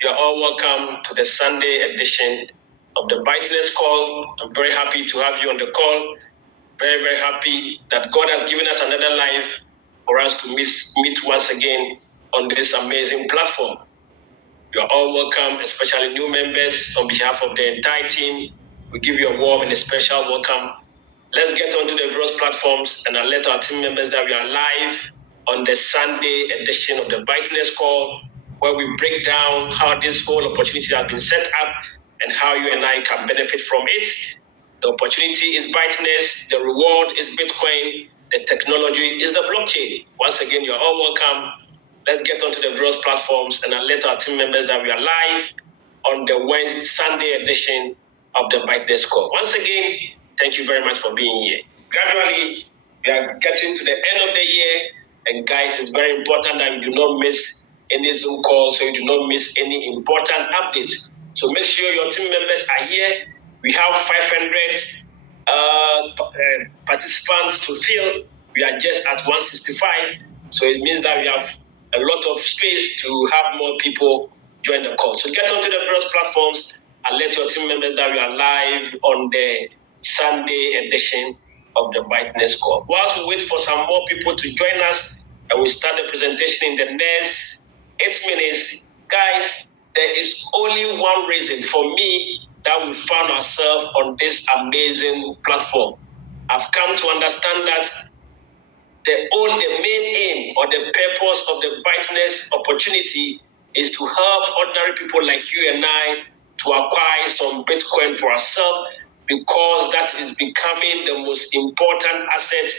You are all welcome to the Sunday edition of the BYTNEX call. I'm very happy to have you on the call. Very, very happy that God has given us another life for us to meet once again on this amazing platform. You are all welcome, especially new members. On behalf of the entire team, we give you a warm and a special welcome. Let's get onto the various platforms and I'll let our team members that we are live on the Sunday edition of the BYTNEX call, where we break down how this whole opportunity has been set up and how you and I can benefit from it. The opportunity is BYTNEX, the reward is Bitcoin, the technology is the blockchain. Once again, you're all welcome. Let's get onto the various platforms and I'll let our team members that we are live on the Wednesday, Sunday edition of the BYTNEX call. Once again, thank you very much for being here. Gradually, we are getting to the end of the year, and guys, it's very important that you do not miss any Zoom call, so you do not miss any important updates. So make sure your team members are here. We have 500 participants to fill. We are just at 165, so it means that we have a lot of space to have more people join the call. So get onto the various platforms and let your team members that we are live on the Sunday edition of the BYTNEX call. Whilst we wait for some more people to join us and we start the presentation in the next 8 minutes, guys, there is only one reason for me that we found ourselves on this amazing platform. I've come to understand that the main aim or the purpose of the BYTNEX opportunity is to help ordinary people like you and I to acquire some Bitcoin for ourselves, because that is becoming the most important asset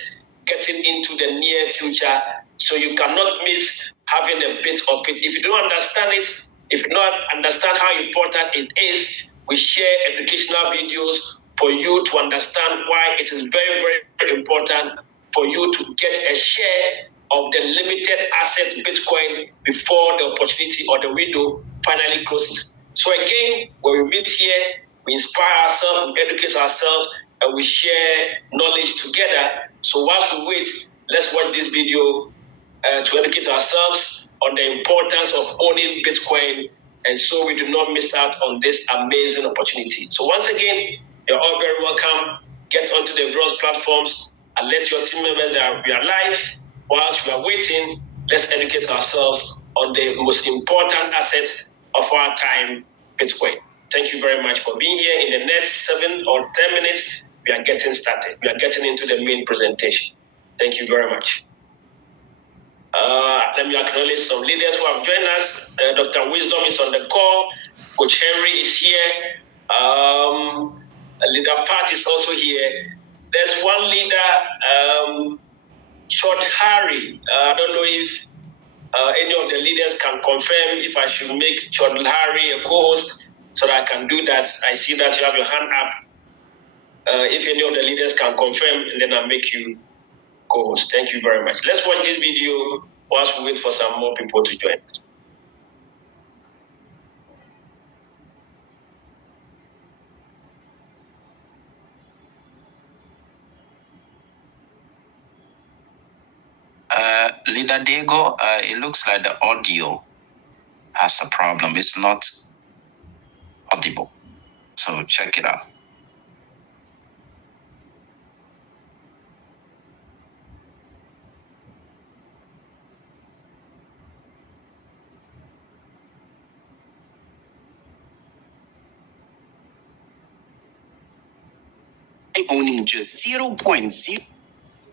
getting into the near future. So you cannot miss having a bit of it. If you don't understand it, if you don't understand how important it is, we share educational videos for you to understand why it is very, very important for you to get a share of the limited asset Bitcoin before the opportunity or the window finally closes. So again, when we meet here, we inspire ourselves, we educate ourselves, and we share knowledge together. So whilst we wait, let's watch this video to educate ourselves on the importance of owning Bitcoin, and so we do not miss out on this amazing opportunity. So once again, you're all very welcome. Get onto the various platforms and let your team members that we are live. Whilst we are waiting, let's educate ourselves on the most important asset of our time, Bitcoin. Thank you very much for being here. In the next 7 or 10 minutes, we are getting started. We are getting into the main presentation. Thank you very much. Let me acknowledge some leaders who have joined us. Dr. Wisdom is on the call. Coach Henry is here. Leader Pat is also here. There's one leader, Short Harry. I don't know if any of the leaders can confirm if I should make Short Harry a co-host so that I can do that. I see that you have your hand up. If any of the leaders can confirm, and then I'll make you co-host. Thank you very much. Let's watch this video whilst we wait for some more people to join us. Leader Diego, it looks like the audio has a problem. It's not audible. So check it out. Owning just 0.0.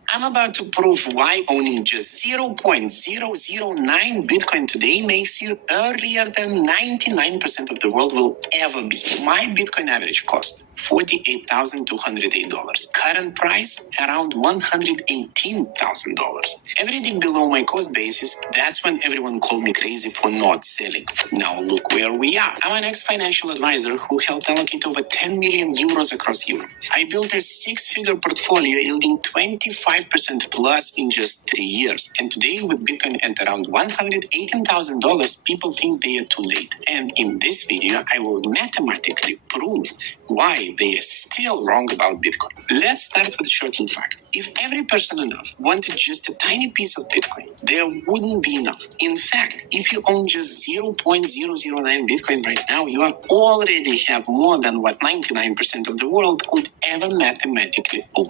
I'm about to prove why owning just 0.009 Bitcoin today makes you earlier than 99% of the world will ever be. My Bitcoin average cost, $48,208. Current price, around $118,000. Everything below my cost basis, that's when everyone called me crazy for not selling. Now look where we are. I'm an ex-financial advisor who helped allocate over 10 million euros across Europe. I built a 6-figure portfolio yielding 25% 25% plus in just 3 years. And today, with Bitcoin at around $118,000, people think they are too late. And in this video, I will mathematically prove why they are still wrong about Bitcoin. Let's start with a shocking fact. If every person on Earth wanted just a tiny piece of Bitcoin, there wouldn't be enough. In fact, if you own just 0.009 Bitcoin right now, you already have more than what 99% of the world could ever mathematically own.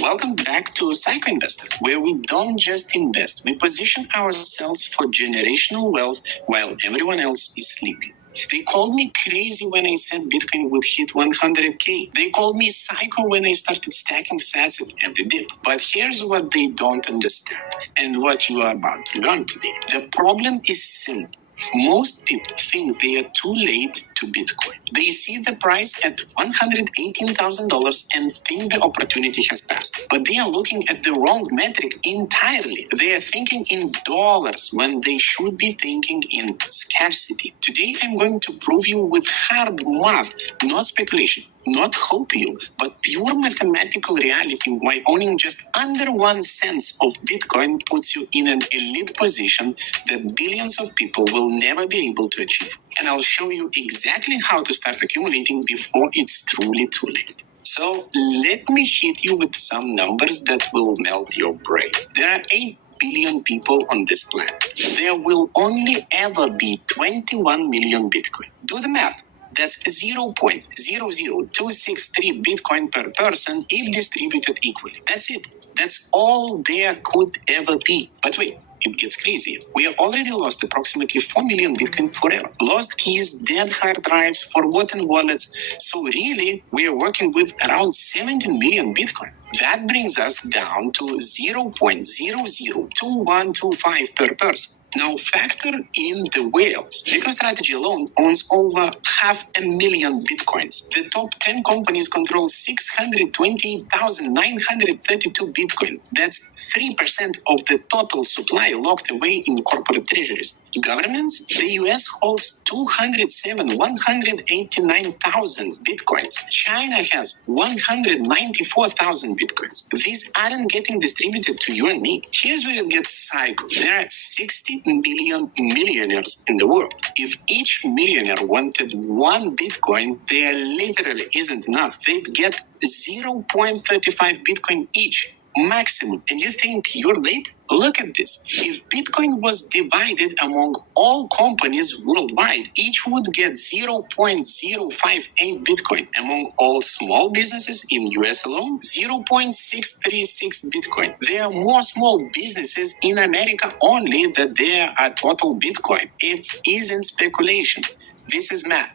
Welcome back to Psycho Investor, where we don't just invest, we position ourselves for generational wealth while everyone else is sleeping. They called me crazy when I said Bitcoin would hit 100K. They called me psycho when I started stacking sats at every dip. But here's what they don't understand, and what you are about to learn today. The problem is simple. Most people think they are too late to Bitcoin. They see the price at $118,000 and think the opportunity has passed. But they are looking at the wrong metric entirely. They are thinking in dollars when they should be thinking in scarcity. Today, I'm going to prove you with hard math, not speculation, not hope you, but pure mathematical reality why owning just under 1 cent of Bitcoin puts you in an elite position that billions of people will never be able to achieve. And I'll show you exactly how to start accumulating before it's truly too late. So let me hit you with some numbers that will melt your brain. There are 8 billion people on this planet. There will only ever be 21 million Bitcoin. Do the math. That's 0.00263 Bitcoin per person if distributed equally. That's it. That's all there could ever be. But wait, it gets crazier. We have already lost approximately 4 million Bitcoin forever. Lost keys, dead hard drives, forgotten wallets. So really, we are working with around 17 million Bitcoin. That brings us down to 0.002125 per person. Now factor in the whales. MicroStrategy alone owns over 500,000 Bitcoins. The top 10 companies control 628,932 Bitcoin. That's 3% of the total supply locked away in corporate treasuries. Governments, the US holds 189,000 Bitcoins. China has 194,000 Bitcoins. These aren't getting distributed to you and me. Here's where it gets psycho. There are 60 million millionaires in the world. If each millionaire wanted 1 Bitcoin, there literally isn't enough. They'd get 0.35 Bitcoin each. Maximum. And you think you're late? Look at this. If Bitcoin was divided among all companies worldwide, each would get 0.058 Bitcoin. Among all small businesses in US alone, 0.636 Bitcoin. There are more small businesses in America only than there are total Bitcoin. It isn't speculation. This is math.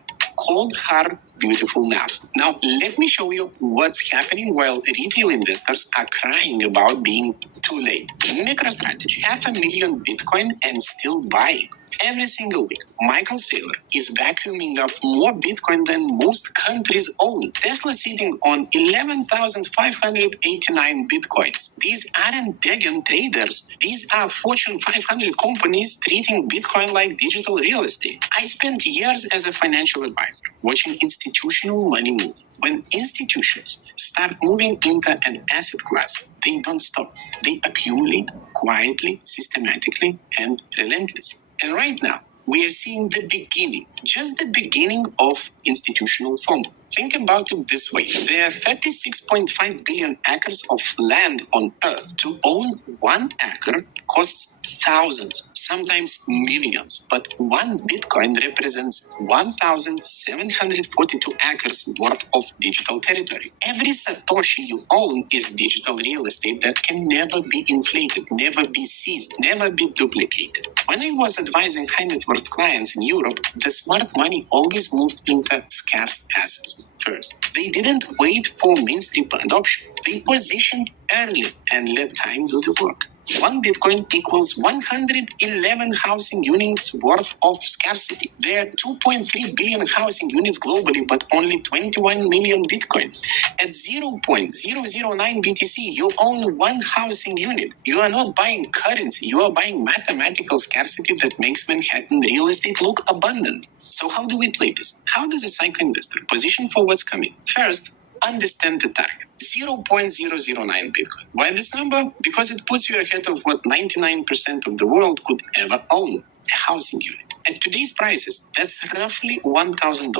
Cold, hard, beautiful math. Now, let me show you what's happening while retail investors are crying about being too late. MicroStrategy, 500,000 Bitcoin and still buying. Every single week, Michael Saylor is vacuuming up more Bitcoin than most countries own. Tesla sitting on 11,589 Bitcoins. These aren't Dagon traders. These are Fortune 500 companies treating Bitcoin like digital real estate. I spent years as a financial advisor watching institutional money move. When institutions start moving into an asset class, they don't stop. They accumulate quietly, systematically, and relentlessly. And right now, we are seeing the beginning, just the beginning of institutional FOMO. Think about it this way. There are 36.5 billion acres of land on Earth. To own 1 acre costs thousands, sometimes millions. But 1 Bitcoin represents 1,742 acres worth of digital territory. Every Satoshi you own is digital real estate that can never be inflated, never be seized, never be duplicated. When I was advising high net worth clients in Europe, the smart money always moved into scarce assets first. They didn't wait for mainstream adoption. They positioned early and let time do the work. 1 Bitcoin equals 111 housing units worth of scarcity. There are 2.3 billion housing units globally, but only 21 million Bitcoin. At 0.009 BTC, you own 1 housing unit. You are not buying currency. You are buying mathematical scarcity that makes Manhattan real estate look abundant. So how do we play this? How does a psycho investor position for what's coming? First, understand the target. 0.009 Bitcoin. Why this number? Because it puts you ahead of what 99% of the world could ever own, a housing unit. At today's prices, that's roughly $1,000.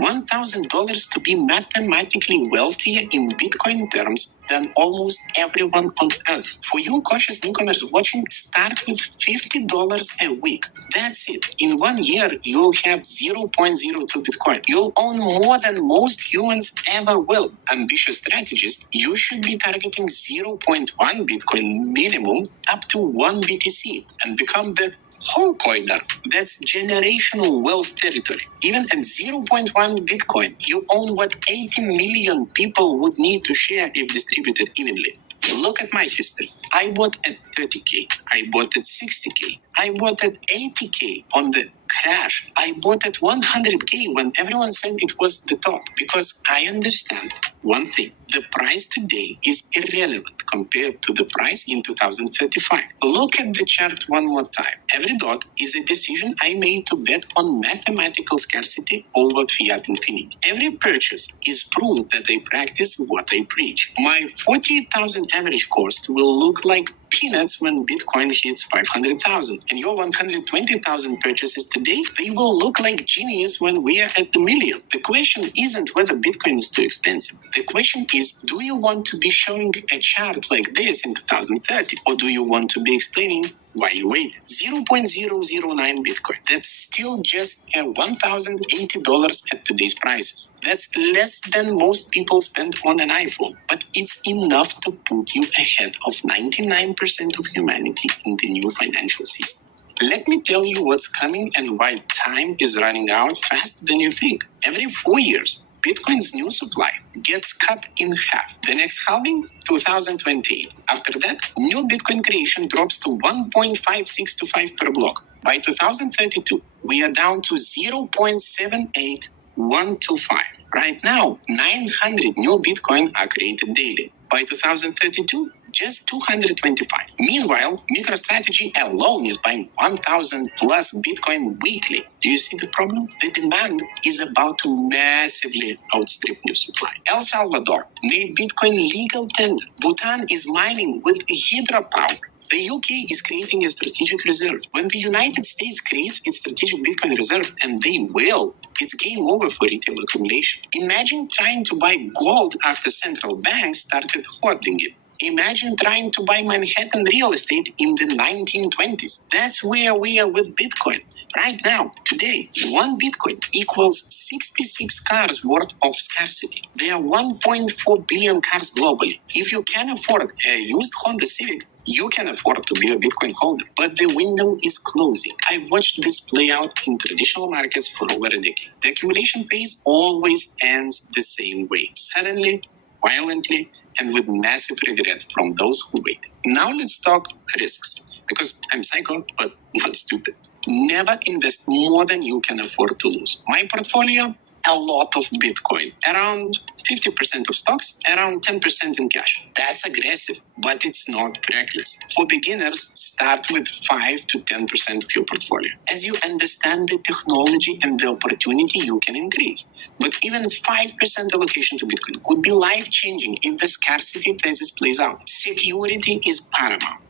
$1,000 to be mathematically wealthier in Bitcoin terms than almost everyone on earth. For you cautious newcomers watching, start with $50 a week. That's it. In 1 year, you'll have 0.02 Bitcoin. You'll own more than most humans ever will. Ambitious strategist, you should be targeting 0.1 Bitcoin minimum up to 1 BTC and become the whole coiner. That's generational wealth territory. Even at 0.1 Bitcoin, you own what 80 million people would need to share if distributed evenly. Look at my history. I bought at 30K. I bought at 60K. I bought at 80K on the crash. I bought at 100K when everyone said it was the top. Because I understand one thing. The price today is irrelevant compared to the price in 2035. Look at the chart one more time. Every dot is a decision I made to bet on mathematical scarcity over fiat infinity. Every purchase is proof that I practice what I preach. My 48,000 average cost will look like peanuts when Bitcoin hits 500,000. And your 120,000 purchases today, they will look like genius when we are at the million. The question isn't whether Bitcoin is too expensive. The question is, do you want to be showing a chart like this in 2030? Or do you want to be explaining why you wait? 0.009 Bitcoin. That's still just $1,080 at today's prices. That's less than most people spend on an iPhone. But it's enough to put you ahead of 99% of humanity in the new financial system. Let me tell you what's coming and why time is running out faster than you think. Every 4 years, Bitcoin's new supply gets cut in half. The next halving, 2028. After that, new Bitcoin creation drops to 1.5625 per block. By 2032, we are down to 0.78125. Right now, 900 new Bitcoin are created daily. By 2032, just 225. Meanwhile, MicroStrategy alone is buying 1,000 plus Bitcoin weekly. Do you see the problem? The demand is about to massively outstrip new supply. El Salvador made Bitcoin legal tender. Bhutan is mining with hydropower. The UK is creating a strategic reserve. When the United States creates its strategic Bitcoin reserve, and they will, it's game over for retail accumulation. Imagine trying to buy gold after central banks started hoarding it. Imagine trying to buy Manhattan real estate in the 1920s. That's where we are with Bitcoin. Right now, today, 1 Bitcoin equals 66 cars worth of scarcity. There are 1.4 billion cars globally. If you can afford a used Honda Civic, you can afford to be a Bitcoin holder. But the window is closing. I've watched this play out in traditional markets for over a decade. The accumulation phase always ends the same way. Suddenly, violently, and with massive regret from those who wait. Now let's talk risks. Because I'm psycho, but not stupid. Never invest more than you can afford to lose. My portfolio, a lot of Bitcoin. Around 50% of stocks, around 10% in cash. That's aggressive, but it's not reckless. For beginners, start with 5 to 10% of your portfolio. As you understand the technology and the opportunity, you can increase. But even 5% allocation to Bitcoin could be life-changing if the scarcity thesis plays out. Security is paramount.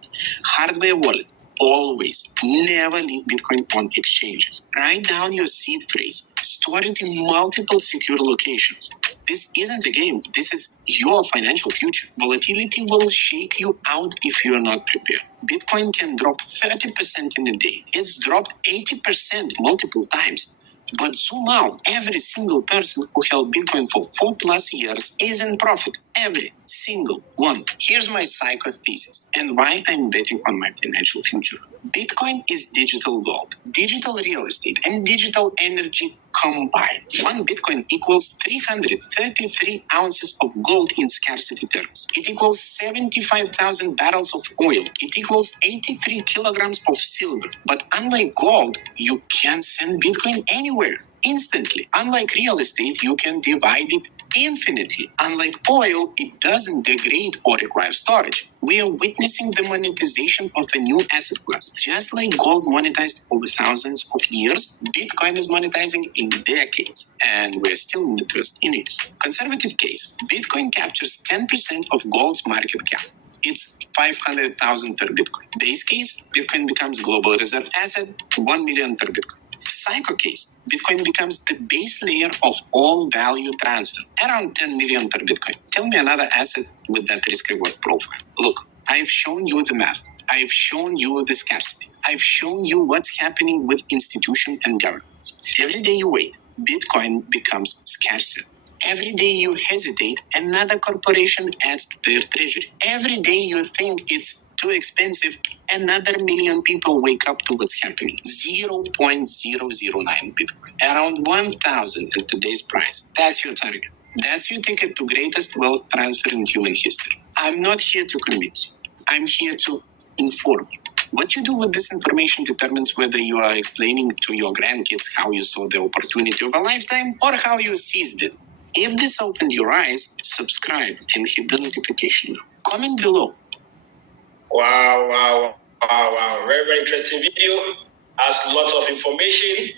Hardware wallet. Always. Never leave Bitcoin on exchanges. Write down your seed phrase. Store it in multiple secure locations. This isn't a game. This is your financial future. Volatility will shake you out if you're not prepared. Bitcoin can drop 30% in a day. It's dropped 80% multiple times. But zoom out, every single person who held Bitcoin for 4+ years is in profit. Every single one. Here's my psycho thesis and why I'm betting on my financial future. Bitcoin is digital gold, digital real estate, and digital energy combined. 1 Bitcoin equals 333 ounces of gold in scarcity terms. It equals 75,000 barrels of oil. It equals 83 kilograms of silver. But unlike gold, you can send Bitcoin anywhere, instantly. Unlike real estate, you can divide it infinitely. Unlike oil, it doesn't degrade or require storage. We are witnessing the monetization of a new asset class. Just like gold monetized over thousands of years, Bitcoin is monetizing in decades, and we're still in the first innings. Conservative case, Bitcoin captures 10% of gold's market cap. It's 500,000 per Bitcoin. Base case, Bitcoin becomes global reserve asset, 1 million per Bitcoin. Psycho case, Bitcoin becomes the base layer of all value transfer, around 10 million per Bitcoin. Tell me another asset with that risk reward profile. Look, I've shown you the math. I've shown you the scarcity. I've shown you what's happening with institution and governments. Every day you wait, Bitcoin becomes scarcer. Every day you hesitate, another corporation adds to their treasury. Every day you think it's too expensive, another million people wake up to what's happening. 0.009 Bitcoin. Around 1,000 at today's price. That's your target. That's your ticket to greatest wealth transfer in human history. I'm not here to convince you. I'm here to inform you. What you do with this information determines whether you are explaining to your grandkids how you saw the opportunity of a lifetime or how you seized it. If this opened your eyes, subscribe and hit the notification bell. Comment below. Wow. Very, very interesting video. Has lots of information.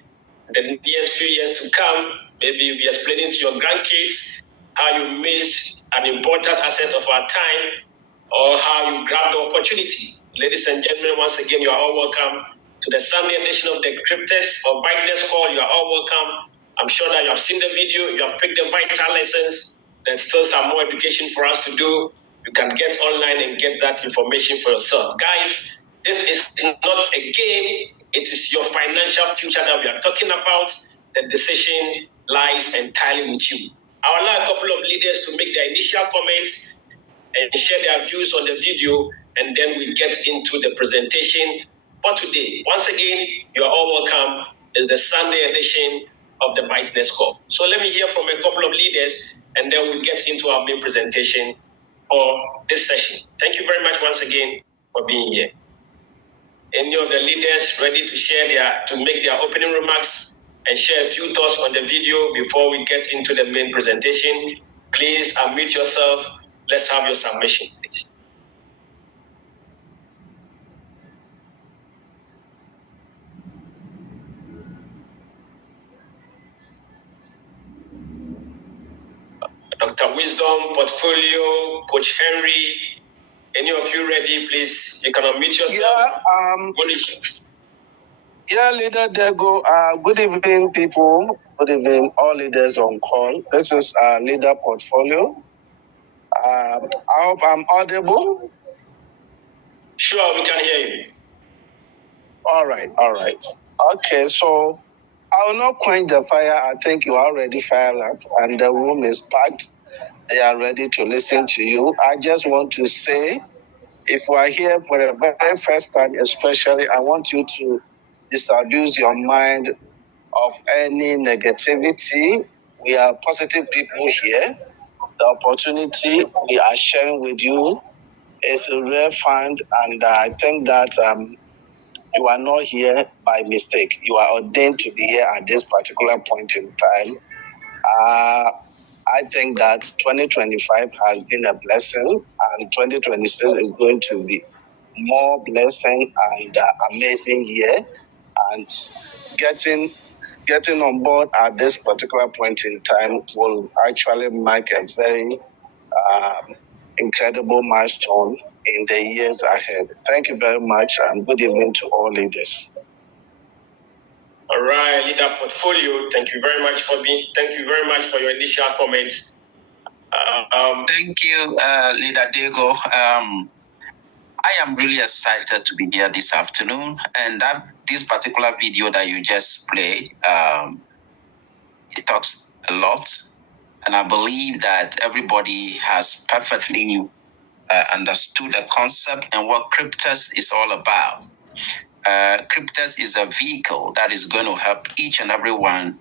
The next few years to come, maybe you'll be explaining to your grandkids how you missed an important asset of our time or how you grabbed the opportunity. Ladies and gentlemen, once again, you are all welcome to the Sunday edition of the CRYPTEX or BYTNEX call. You are all welcome. I'm sure that you have seen the video, you have picked the vital lessons. There's still some more education for us to do. You can get online and get that information for yourself. Guys, this is not a game. It is your financial future that we are talking about. The decision lies entirely with you. I will allow a couple of leaders to make their initial comments and share their views on the video, and then we get into the presentation for today. Once again, you are all welcome. It's the Sunday edition of the BYTNEX call. So let me hear from a couple of leaders, and then we'll get into our main presentation for this session. Thank you very much once again for being here. Any of the leaders ready to make their opening remarks and share a few thoughts on the video before we get into the main presentation? Please unmute yourself. Let's have your submission, please. Dr. Wisdom, Portfolio, Coach Henry, any of you ready, please? You can unmute yourself. Leader Dego. Good evening, people. Good evening, all leaders on call. This is Leader Portfolio. I hope I'm audible. Sure, we can hear you. All right. Okay, so I will not quench the fire. I think you are already fired up and the room is packed. They are ready to listen to you. I just want to say, if we are here for the very first time, especially, I want you to disabuse your mind of any negativity. We are positive people here. The opportunity we are sharing with you is a rare find, and I think that you are not here by mistake. You are ordained to be here at this particular point in time. I think that 2025 has been a blessing, and 2026 is going to be more blessing and amazing year. And getting on board at this particular point in time will actually mark a very incredible milestone in the years ahead. Thank you very much, and good evening to all leaders. All right, Leader Portfolio, thank you very much for your initial comments. Thank you, Leader Dego. I am really excited to be here this afternoon, and this particular video that you just played, it talks a lot, and I believe that everybody has perfectly understood the concept and what CRYPTEX is all about. CRYPTEX is a vehicle that is going to help each and every one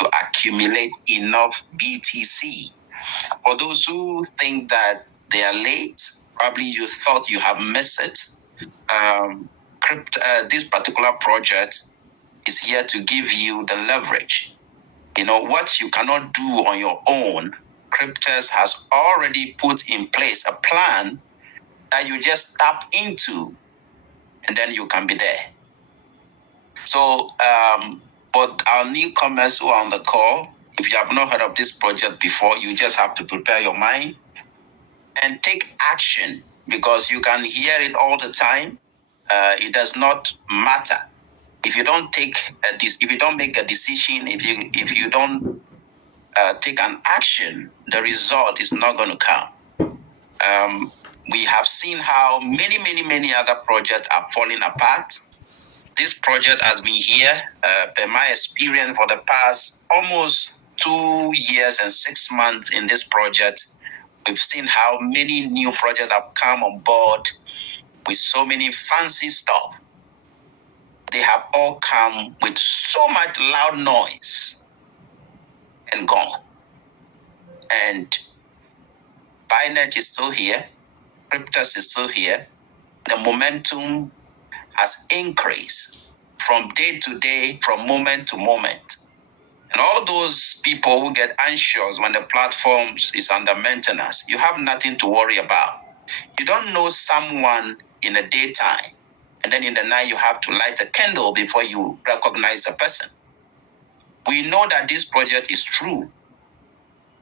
to accumulate enough BTC. For those who think that they are late, probably you thought you have missed it. This particular project is here to give you the leverage. You know, what you cannot do on your own, CRYPTEX has already put in place a plan that you just tap into, and then you can be there. So for our newcomers who are on the call, if you have not heard of this project before, you just have to prepare your mind and take action, because you can hear it all the time. It does not matter if you don't make a decision. If you don't take an action, the result is not going to come. We have seen how many other projects are falling apart. This project has been here, per my experience, for the past almost 2 years and 6 months in this project. We've seen how many new projects have come on board with so many fancy stuff. They have all come with so much loud noise and gone. And BYTNEX is still here. CRYPTEX is still here. The momentum has increased from day to day, from moment to moment. And all those people who get anxious when the platform is under maintenance, you have nothing to worry about. You don't know someone in the daytime, and then in the night you have to light a candle before you recognize the person. We know that this project is true.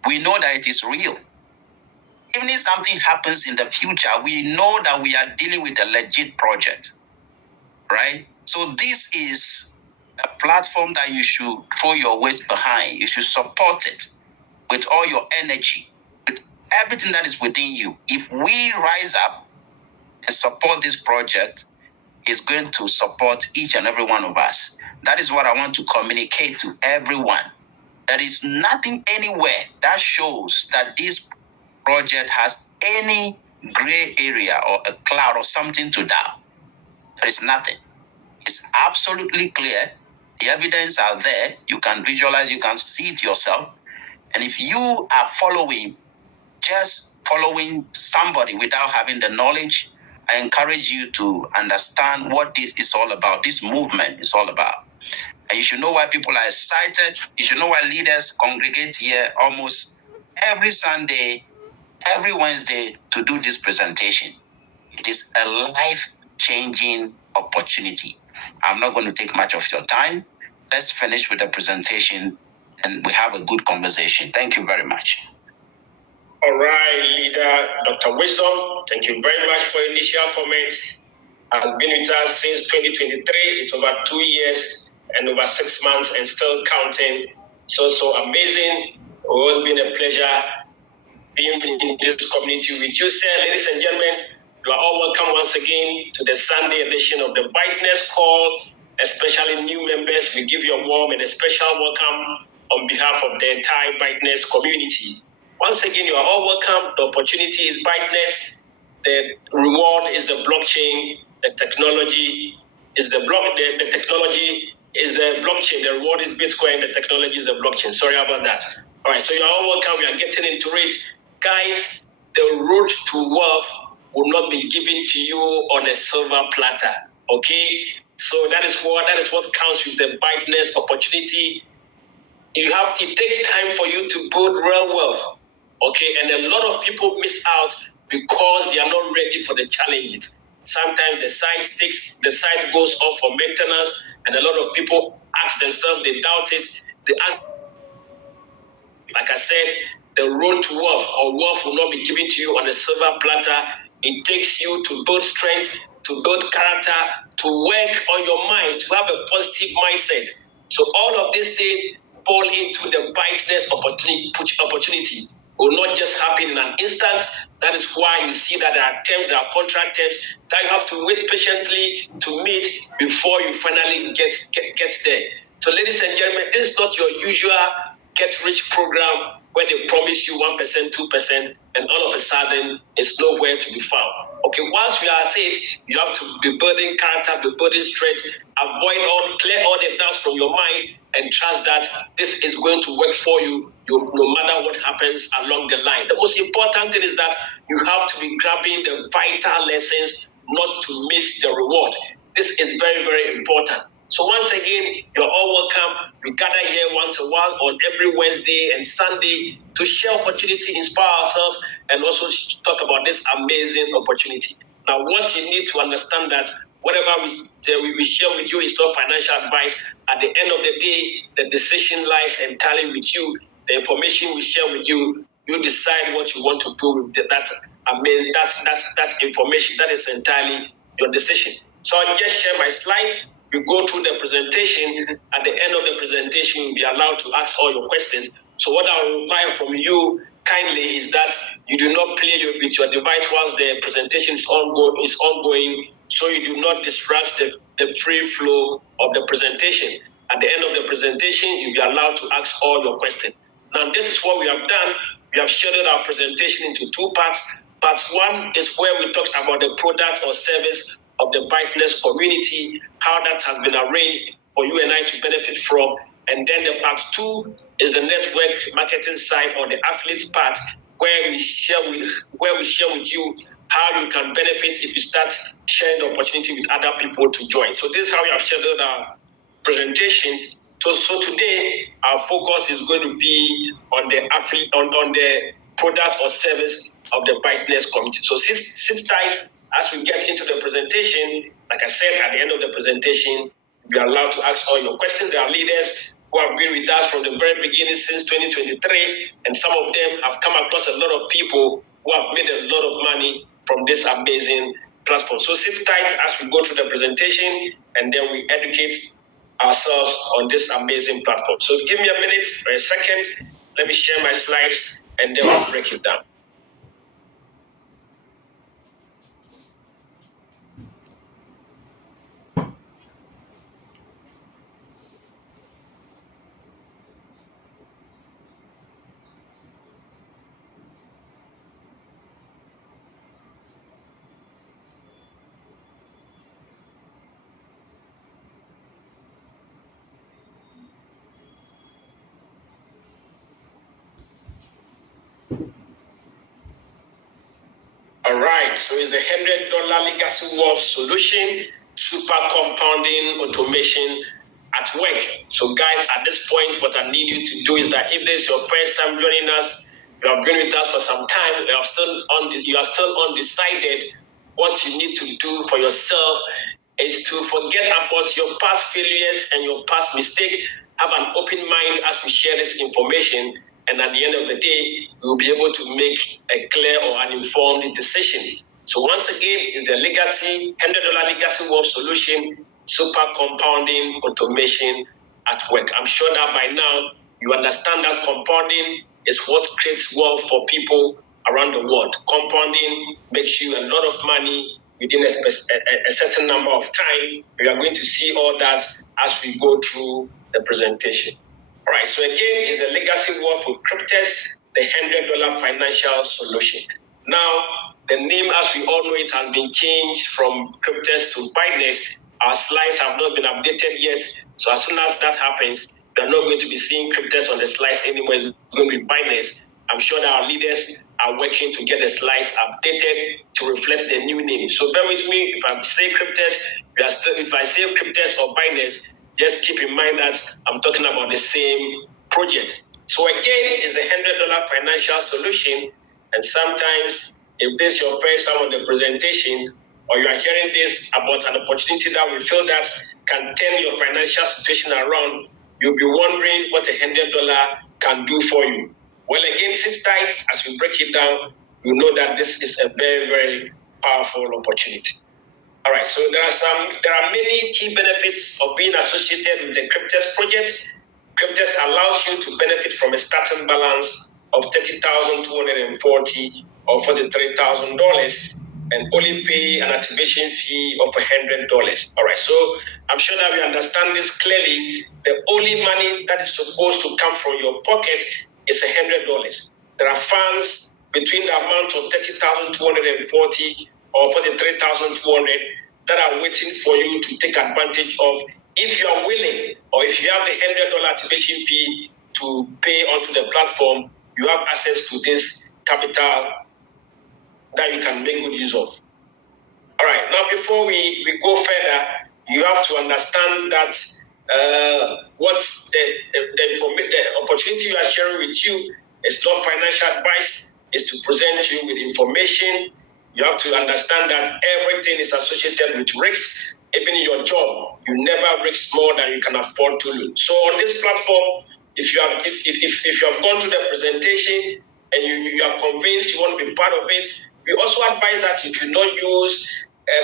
We know that it is real. Even if something happens in the future, we know that we are dealing with a legit project, right? So this is a platform that you should throw your weight behind. You should support it with all your energy, with everything that is within you. If we rise up and support this project, it's going to support each and every one of us. That is what I want to communicate to everyone. There is nothing anywhere that shows that this project has any gray area or a cloud or something to doubt. There is nothing. It's absolutely clear. The evidence are there. You can visualize, you can see it yourself. And if you are just following somebody without having the knowledge, I encourage you to understand what this is all about, this movement is all about. And you should know why people are excited. You should know why leaders congregate here almost every Sunday, every Wednesday to do this presentation. It is a life-changing opportunity. I'm not going to take much of your time. Let's finish with the presentation and we have a good conversation. Thank you very much. All right, Leader Dr. Wisdom, thank you very much for your initial comments. Has been with us since 2023. It's over 2 years and over 6 months and still counting. So amazing. It's always been a pleasure being in this community with you, sir. Ladies and gentlemen, you are all welcome once again to the Sunday edition of the BYTNEX call, especially new members. We give you a warm and a special welcome on behalf of the entire BYTNEX community. Once again, you are all welcome. The opportunity is BYTNEX. The reward is the blockchain. The technology is the technology is the blockchain. The reward is Bitcoin. The technology is the blockchain. Sorry about that. All right, so you are all welcome. We are getting into it. Guys, the road to wealth will not be given to you on a silver platter. Okay? So that is what counts with the BYTNEX opportunity. It takes time for you to build real wealth. Okay, and a lot of people miss out because they are not ready for the challenges. Sometimes the site goes off for maintenance, and a lot of people ask themselves, they doubt it. They ask, like I said, the road to wealth or wealth will not be given to you on a silver platter. It takes you to build strength, to build character, to work on your mind, to have a positive mindset. So all of this thing fall into the BYTNEX opportunity. Will not just happen in an instant. That is why you see that there are terms, there are contract terms that you have to wait patiently to meet before you finally get there. So ladies and gentlemen, this is not your usual get-rich program where they promise you 1%, 2%, and all of a sudden it's nowhere to be found. Okay, once you are at it, you have to be building character, be building strength, clear all the doubts from your mind, and trust that this is going to work for you no matter what happens along the line. The most important thing is that you have to be grabbing the vital lessons, not to miss the reward. This is very, very important. So once again, you're all welcome. We gather here once a while on every Wednesday and Sunday to share opportunity, inspire ourselves, and also talk about this amazing opportunity. Now, what you need to understand that whatever we share with you is not financial advice. At the end of the day, the decision lies entirely with you. The information we share with you, you decide what you want to do with that amazing that information. That is entirely your decision. So I'll just share my slide. We go through the presentation. At the end of the presentation, you'll be allowed to ask all your questions. So what I will require from you kindly is that you do not play with your device whilst the presentation is ongoing, so you do not disrupt the free flow of the presentation. At the end of the presentation, you'll be allowed to ask all your questions. Now, this is what we have done. We have scheduled our presentation into two parts. Part one is where we talked about the product or service of the BYTNEX community, how that has been arranged for you and I to benefit from. And then the part two is the network marketing side or the affiliate part, where we share with you how you can benefit if you start sharing the opportunity with other people to join. So this is how we have scheduled our presentations. So today our focus is going to be on the affiliate, on the product or service of the BYTNEX community. So sit tight as we get into the presentation. Like I said, at the end of the presentation, we are allowed to ask all your questions. There are leaders who have been with us from the very beginning since 2023, and some of them have come across a lot of people who have made a lot of money from this amazing platform. So sit tight as we go through the presentation, and then we educate ourselves on this amazing platform. So give me a minute or a second. Let me share my slides, and then we'll break it down. All right, so it's the $100 legacy wealth solution, super compounding automation at work. So guys, at this point, what I need you to do is that if this is your first time joining us, you have been with us for some time, you are still undecided, what you need to do for yourself is to forget about your past failures and your past mistakes. Have an open mind as we share this information, and at the end of the day, you'll be able to make a clear or an informed decision. So once again, it's the legacy, $100 legacy wealth solution, super compounding automation at work. I'm sure that by now you understand that compounding is what creates wealth for people around the world. Compounding makes you a lot of money within a certain number of time. We are going to see all that as we go through the presentation. All right, so again, it's a legacy wealth with CRYPTEX, the $100 financial solution. Now, the name, as we all know, it has been changed from CRYPTEX to BYTNEX. Our slides have not been updated yet, so as soon as that happens, they're not going to be seeing CRYPTEX on the slides anymore. It's going to be BYTNEX. I'm sure that our leaders are working to get the slides updated to reflect the new name. So bear with me. If I say CRYPTEX, if I say CRYPTEX or BYTNEX, just keep in mind that I'm talking about the same project. So again, it's a $100 financial solution. And sometimes, if this is your first time on the presentation, or you are hearing this about an opportunity that we feel that can turn your financial situation around, you'll be wondering what a $100 can do for you. Well, again, sit tight as we break it down. You know that this is a very, very powerful opportunity. All right, so there are many key benefits of being associated with the CRYPTEX project. CRYPTEX allows you to benefit from a starting balance of $30,240 or $43,000 and only pay an activation fee of $100. All right, so I'm sure that we understand this clearly. The only money that is supposed to come from your pocket is $100. There are funds between the amount of $30,240 or $43,200 that are waiting for you to take advantage of. If you are willing, or if you have the $100 activation fee to pay onto the platform, you have access to this capital that you can make good use of. All right, now before we go further, you have to understand that what the opportunity you are sharing with you is not financial advice, is to present you with information. You have to understand that everything is associated with risks. Even in your job, you never risk more than you can afford to lose. So on this platform, if you have gone through the presentation and you are convinced you want to be part of it, we also advise that you do not use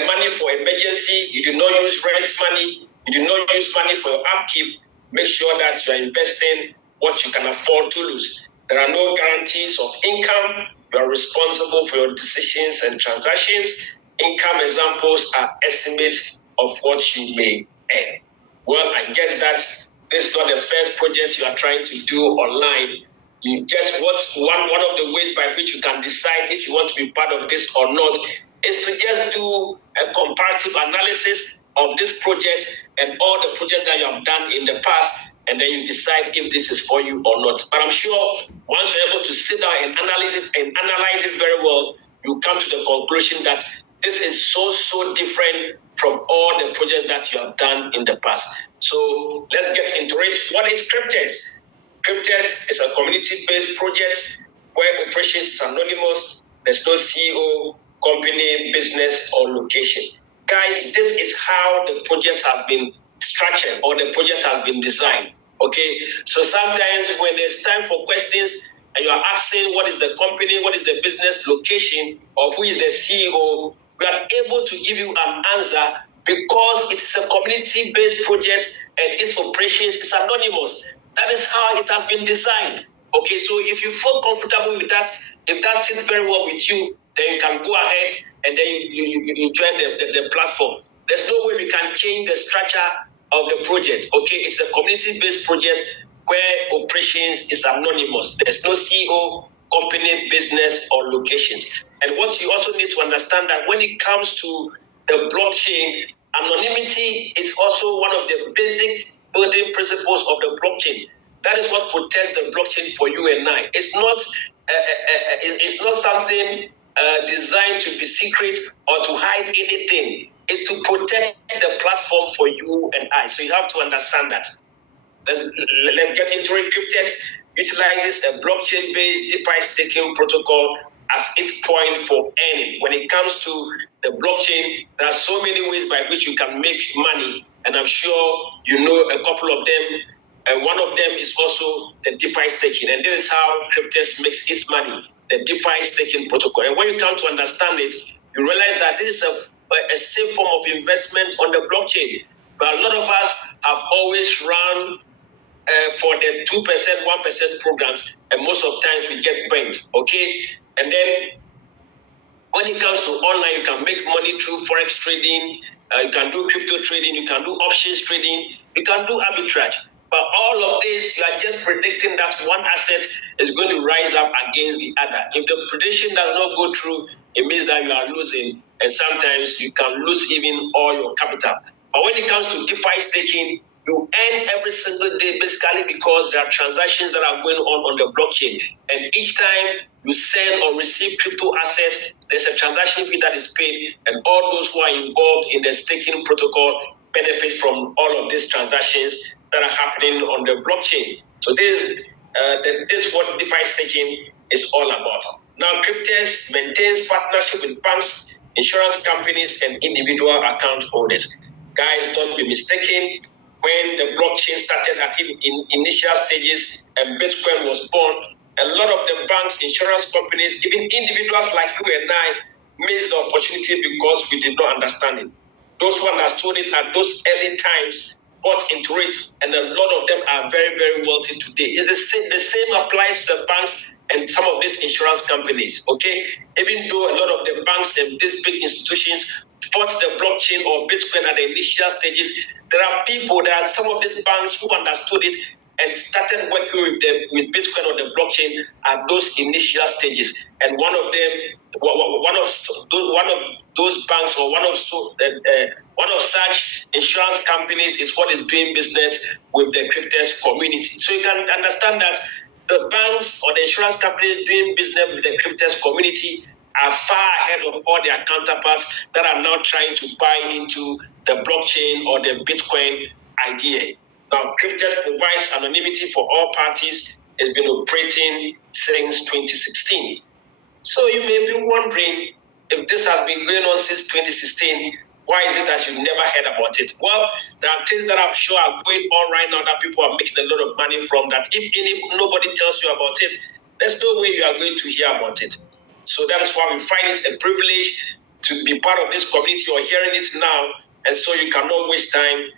money for emergency, you do not use rent money, you do not use money for your upkeep. Make sure that you are investing what you can afford to lose. There are no guarantees of income. You are responsible for your decisions and transactions. Income examples are estimates of what you may earn. Well, I guess that this is not the first project you are trying to do online. You just one of the ways by which you can decide if you want to be part of this or not is to just do a comparative analysis of this project and all the projects that you have done in the past, and then you decide if this is for you or not. But I'm sure once you're able to sit down and analyze it very well, you come to the conclusion that this is so different from all the projects that you have done in the past. So let's get into it. What is CRYPTEX? CRYPTEX is a community-based project where operations is anonymous. There's no CEO, company, business, or location. Guys, this is how the project has been structured or the project has been designed. Okay, so sometimes when there's time for questions and you are asking what is the company, what is the business location, or who is the CEO, we are able to give you an answer because it's a community-based project and its operations is anonymous. That is how it has been designed. Okay, so if you feel comfortable with that, if that sits very well with you, then you can go ahead and then you join the platform. There's no way we can change the structure of the project. Okay, it's a community-based project where operations is anonymous. There's no CEO, company, business, or locations. And what you also need to understand that when it comes to the blockchain, anonymity is also one of the basic building principles of the blockchain. That is what protects the blockchain for you and I. It's not something designed to be secret or to hide anything. It's to protect the platform for you and I. So you have to understand that. Let's get into it. CRYPTEX utilizes a blockchain-based DeFi staking protocol as its point for earning. When it comes to the blockchain, there are so many ways by which you can make money, and I'm sure you know a couple of them. And one of them is also the DeFi staking, and this is how CRYPTEX makes its money, the DeFi staking protocol. And when you come to understand it, you realize that this is a safe form of investment on the blockchain. But a lot of us have always run for the 2%, 1% programs, and most of the times we get burnt, okay? And then when it comes to online, you can make money through forex trading, you can do crypto trading, you can do options trading, you can do arbitrage. But all of this, you are just predicting that one asset is going to rise up against the other. If the prediction does not go through, it means that you are losing, and sometimes you can lose even all your capital. But when it comes to DeFi staking, you earn every single day basically because there are transactions that are going on the blockchain. And each time you send or receive crypto assets, there's a transaction fee that is paid, and all those who are involved in the staking protocol benefit from all of these transactions that are happening on the blockchain. So this is what DeFi staking is all about. Now, CRYPTEX maintains partnership with banks, insurance companies, and individual account holders. Guys, don't be mistaken. When the blockchain started in initial stages and Bitcoin was born, a lot of the banks, insurance companies, even individuals like you and I missed the opportunity because we did not understand it. Those who understood it at those early times bought into it, and a lot of them are very, very wealthy today. It's the same applies to the banks and some of these insurance companies, okay? Even though a lot of the banks and these big institutions fought the blockchain or Bitcoin at the initial stages, there are some of these banks who understood it and started working with Bitcoin on the blockchain at those initial stages. And one of those banks or one of such insurance companies is what is doing business with the CRYPTEX community. So you can understand that the banks or the insurance companies doing business with the CRYPTEX community are far ahead of all their counterparts that are now trying to buy into the blockchain or the Bitcoin idea. Now, CRYPTEX provides anonymity for all parties. It's been operating since 2016. So you may be wondering, if this has been going on since 2016, why is it that you never heard about it? Well, there are things that I'm sure are going on right now that people are making a lot of money from, that if nobody tells you about it, there's no way you are going to hear about it. So that is why we find it a privilege to be part of this community or hearing it now. And so you cannot waste time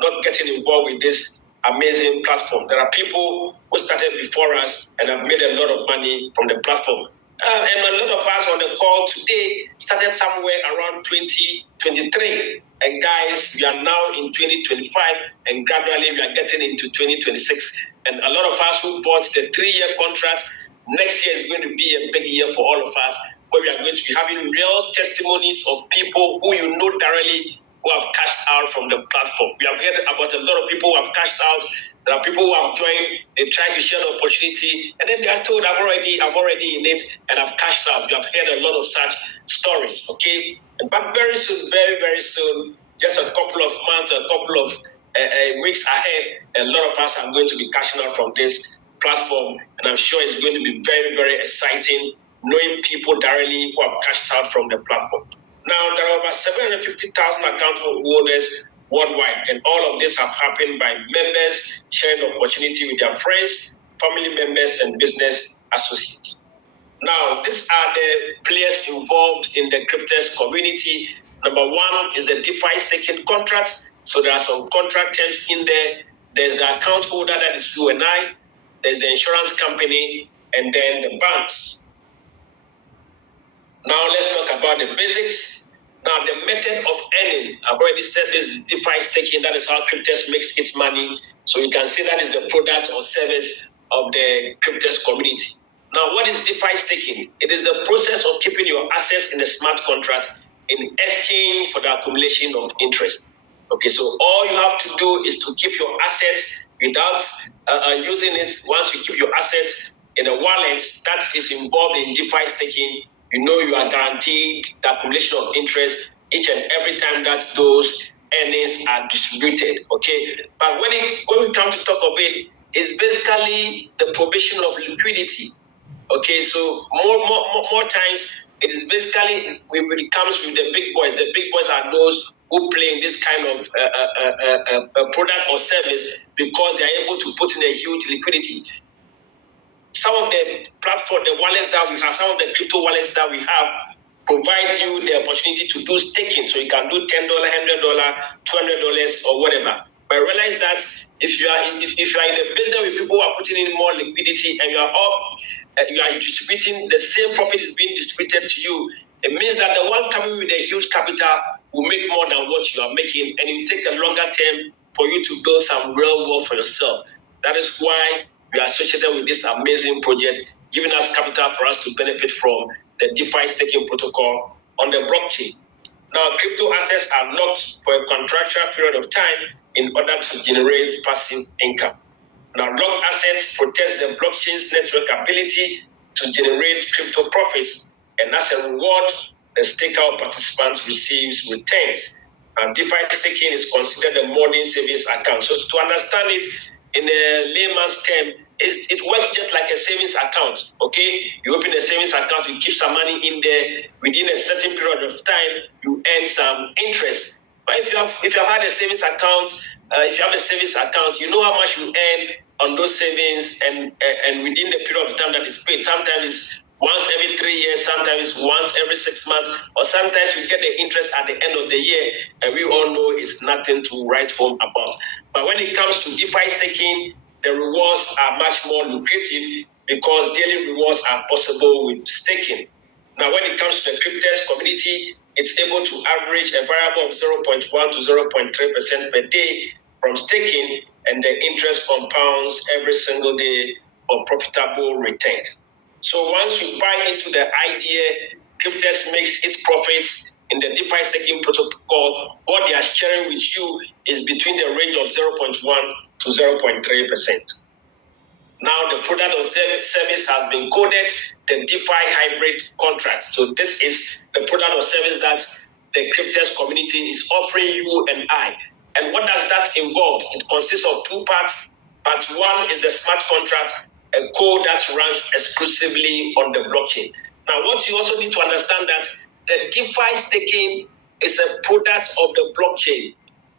not getting involved with this amazing platform. There are people who started before us and have made a lot of money from the platform. And a lot of us on the call today started somewhere around 2023. And guys, we are now in 2025, and gradually we are getting into 2026. And a lot of us who bought the 3-year contract, next year is going to be a big year for all of us, where we are going to be having real testimonies of people who you know directly who have cashed out from the platform. We have heard about a lot of people who have cashed out. There are people who have joined, they try to share the opportunity, and then they are told, I'm already in it, and I've cashed out. You have heard a lot of such stories, okay? But very soon, very, very soon, just a couple of months, a couple of weeks ahead, a lot of us are going to be cashing out from this platform, and I'm sure it's going to be very, very exciting knowing people directly who have cashed out from the platform. Now, there are over 750,000 account holders worldwide, and all of this have happened by members sharing the opportunity with their friends, family members, and business associates. Now, these are the players involved in the CRYPTEX community. Number one is the DeFi staking contract. So there are some contract terms in there. There's the account holder, that is you and I. There's the insurance company, and then the banks. Now let's talk about the basics. Now the method of earning, I've already said this is DeFi staking. That is how CRYPTEX makes its money. So you can see that is the product or service of the CRYPTEX community. Now what is DeFi staking? It is the process of keeping your assets in a smart contract in exchange for the accumulation of interest. Okay, so all you have to do is to keep your assets without using it. Once you keep your assets in a wallet that is involved in DeFi staking, you know you are guaranteed the accumulation of interest each and every time that those earnings are distributed. Okay, but when we come to talk of it, it's basically the provision of liquidity. Okay, so more times it is basically when it comes with the big boys. The big boys are those who play in this kind of product or service because they are able to put in a huge liquidity. Some of the platform, the wallets that we have, some of the crypto wallets that we have provide you the opportunity to do staking. So you can do $10, $100, $200 or whatever. But realize that if you are in a business with people who are putting in more liquidity and you are distributing, the same profit is being distributed to you, it means that the one coming with a huge capital will make more than what you are making, and it will take a longer term for you to build some real wealth for yourself. That is why we are associated with this amazing project, giving us capital for us to benefit from the DeFi staking protocol on the blockchain. Now, crypto assets are locked for a contractual period of time in order to generate passive income. Now, locked assets protect the blockchain's network ability to generate crypto profits, and as a reward, the stakeout participants receives returns. And DeFi staking is considered a modern savings account. So to understand it in a layman's term, it works just like a savings account, okay? You open a savings account, you keep some money in there. Within a certain period of time, you earn some interest. But if you have had a savings account, if you have a savings account, you know how much you earn on those savings, and within the period of time that is paid. Sometimes it's once every 3 years, sometimes it's once every 6 months, or sometimes you get the interest at the end of the year, and we all know it's nothing to write home about. But when it comes to DeFi staking, the rewards are much more lucrative because daily rewards are possible with staking. Now, when it comes to the CRYPTEX community, it's able to average a variable of 0.1 to 0.3% per day from staking, and the interest compounds every single day of profitable returns. So once you buy into the idea, CRYPTEX makes its profits in the DeFi staking protocol. What they are sharing with you is between the range of 0.1 to 0.3%. Now the product or service has been coded, the DeFi hybrid contract. So this is the product or service that the CRYPTEX community is offering you and I. And what does that involve? It consists of two parts. Part one is the smart contract, a code that runs exclusively on the blockchain. Now, what you also need to understand that the DeFi staking is a product of the blockchain.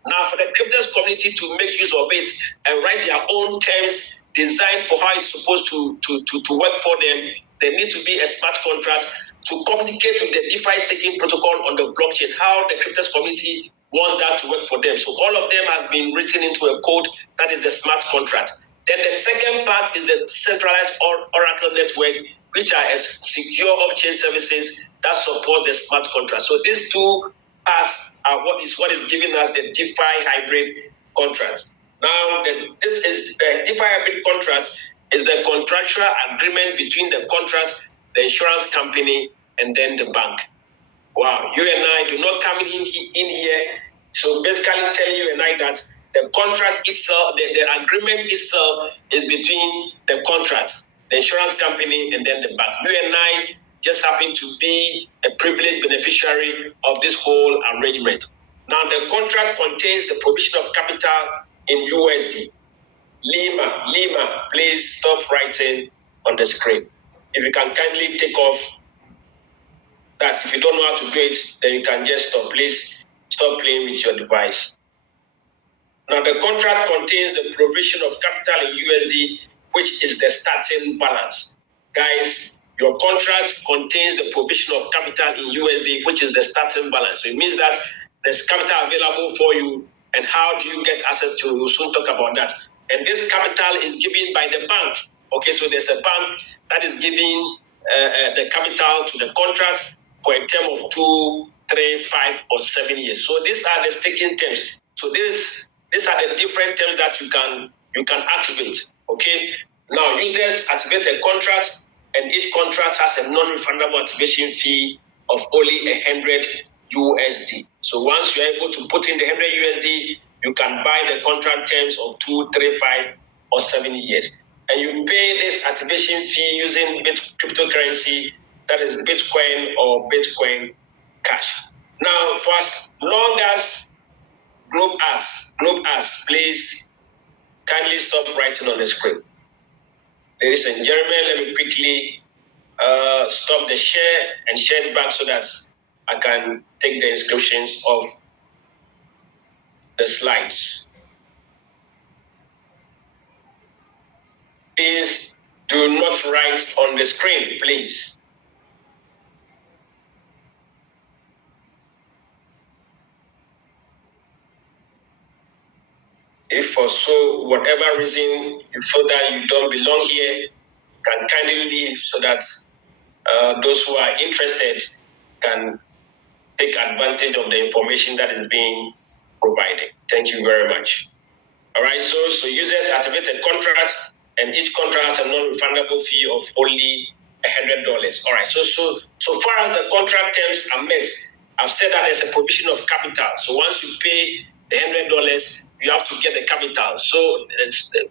Now, for the CRYPTEX community to make use of it and write their own terms designed for how it's supposed to work for them, there need to be a smart contract to communicate with the DeFi staking protocol on the blockchain, how the CRYPTEX community wants that to work for them. So all of them has been written into a code that is the smart contract. Then the second part is the centralized Oracle network, which are secure off-chain services that support the smart contract. So these two parts are what is giving us the DeFi hybrid contract. Now, this is the DeFi hybrid contract is the contractual agreement between the contract, the insurance company, and then the bank. Wow, you and I do not come in here. So basically tell you and I that the contract itself, the agreement itself is between the contract, the insurance company, and then the bank. You and I just happen to be a privileged beneficiary of this whole arrangement. Now, the contract contains the provision of capital in USD. Lima, please stop writing on the screen. If you can kindly take off that. If you don't know how to do it, then you can just stop. Please stop playing with your device. Now, the contract contains the provision of capital in USD, which is the starting balance. Guys, your contract contains the provision of capital in USD, which is the starting balance. So it means that there's capital available for you. And how do you get access to? We'll soon talk about that. And this capital is given by the bank. Okay, so there's a bank that is giving the capital to the contract for a term of 2, 3, 5, or 7 years. So these are the staking terms. So these are the different terms that you can activate. Okay. Now users activate a contract, and each contract has a non-refundable activation fee of only $100 USD. So once you're able to put in the $100 USD, you can buy the contract terms of 2, 3, 5, or 7 years. And you pay this activation fee using cryptocurrency, that is Bitcoin or Bitcoin Cash. Now, for as long as Globe us, please kindly stop writing on the screen. Ladies and gentlemen, let me quickly stop the share and share it back so that I can take the inscriptions of the slides. Please do not write on the screen, please. If for whatever reason you feel that you don't belong here, you can kindly leave so that those who are interested can take advantage of the information that is being provided. Thank you very much. All right, so users activate a contract, and each contract has a non-refundable fee of only $100. All right, so far as the contract terms are met, I've said that there's a provision of capital. So once you pay the $100, you have to get the capital. So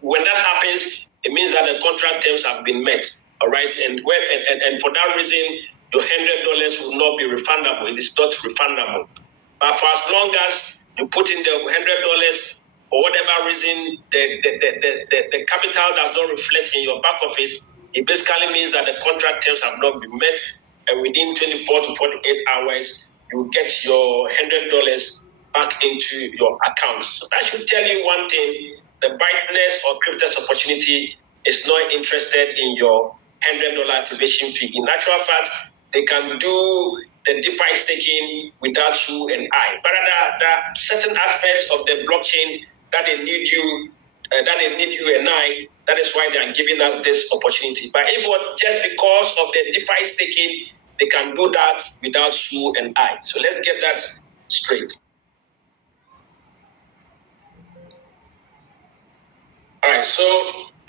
when that happens, it means that the contract terms have been met. All right, and for that reason, your $100 will not be refundable. It is not refundable. But for as long as you put in the $100, for whatever reason, the capital does not reflect in your back office, it basically means that the contract terms have not been met, and within 24 to 48 hours, you get your $100 back into your account. So that should tell you one thing: the BYTNEX or CRYPTEX opportunity is not interested in your $100 activation fee. In actual fact, they can do the DeFi staking without you and I. But there are certain aspects of the blockchain that they need you and I. That is why they are giving us this opportunity. But if it was just because of the DeFi staking, they can do that without you and I. So let's get that straight. All right, so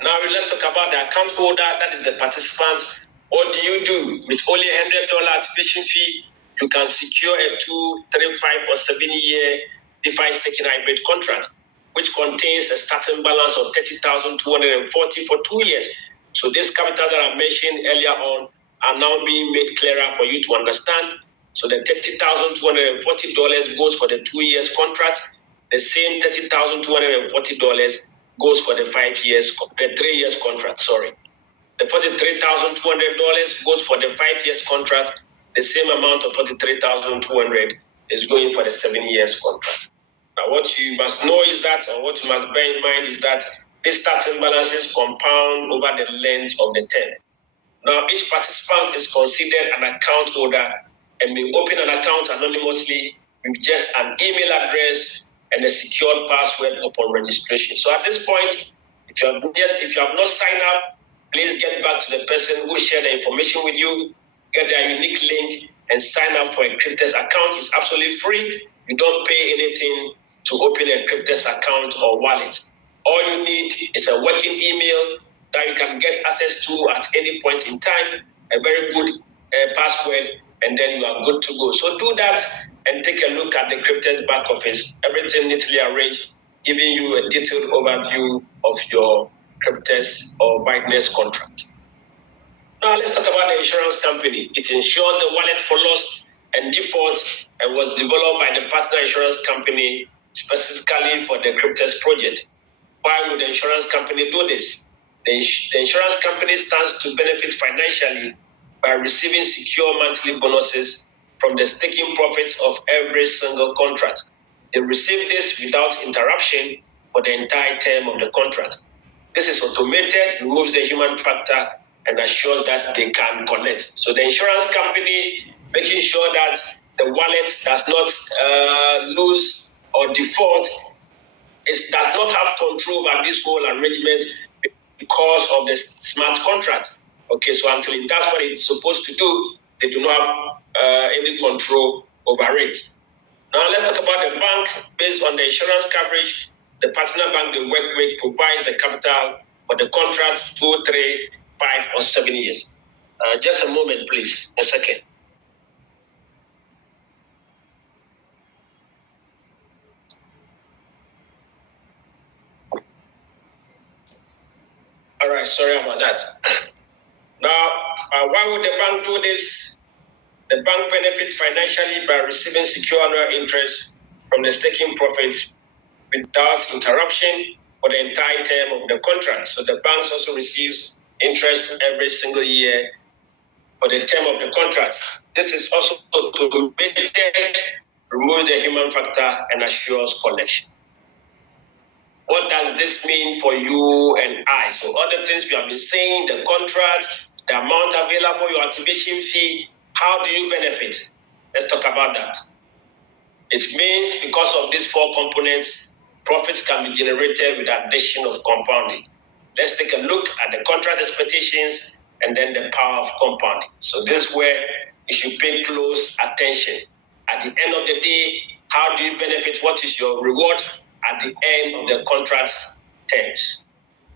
now let's talk about the account holder, that is the participant. What do you do? With only $100 activation fee, you can secure a 2, 3, 5, or 7 year DeFi staking hybrid contract. which contains a starting balance of 30,240 for 2 years. So these capitals that I mentioned earlier on are now being made clearer for you to understand. So the $30,240 goes for the 2 years contract. The same $30,240 goes for the 3 years contract. Sorry, the $43,200 goes for the 5 years contract. The same amount of $43,200 is going for the 7 years contract. Now, what you must know is that, or what you must bear in mind is that these starting balances compound over the length of the term. Now, each participant is considered an account holder and may open an account anonymously with just an email address and a secured password upon registration. So at this point, if you have not signed up, please get back to the person who shared the information with you, get their unique link, and sign up for a CRYPTEX account. It's absolutely free. You don't pay anything to open a CRYPTEX account or wallet. All you need is a working email that you can get access to at any point in time, a very good password, and then you are good to go. So do that and take a look at the CRYPTEX back office. Everything neatly arranged, giving you a detailed overview of your CRYPTEX or BYTNEX contract. Now let's talk about the insurance company. It insures the wallet for loss and default and was developed by the partner insurance company specifically for the CRYPTEX project. Why would the insurance company do this? The insurance company stands to benefit financially by receiving secure monthly bonuses from the staking profits of every single contract. They receive this without interruption for the entire term of the contract. This is automated, removes the human factor, and assures that they can collect. So the insurance company making sure that the wallet does not lose or default, does not have control over this whole arrangement because of the smart contract. Okay, so until it does what it's supposed to do, they do not have any control over it. Now let's talk about the bank. Based on the insurance coverage, the partner bank they work with provides the capital for the contract 2, 3, 5, or 7 years. Just a moment, please. A second. All right, sorry about that. Now, why would the bank do this? The bank benefits financially by receiving secure annual interest from the staking profits without interruption for the entire term of the contract. So the bank also receives interest every single year for the term of the contract. This is also to remove the human factor and assures collection. What does this mean for you and I? So other things we have been saying, the contract, the amount available, your activation fee, how do you benefit? Let's talk about that. It means because of these 4 components, profits can be generated with addition of compounding. Let's take a look at the contract expectations and then the power of compounding. So this is where you should pay close attention. At the end of the day, how do you benefit? What is your reward at the end of the contract terms?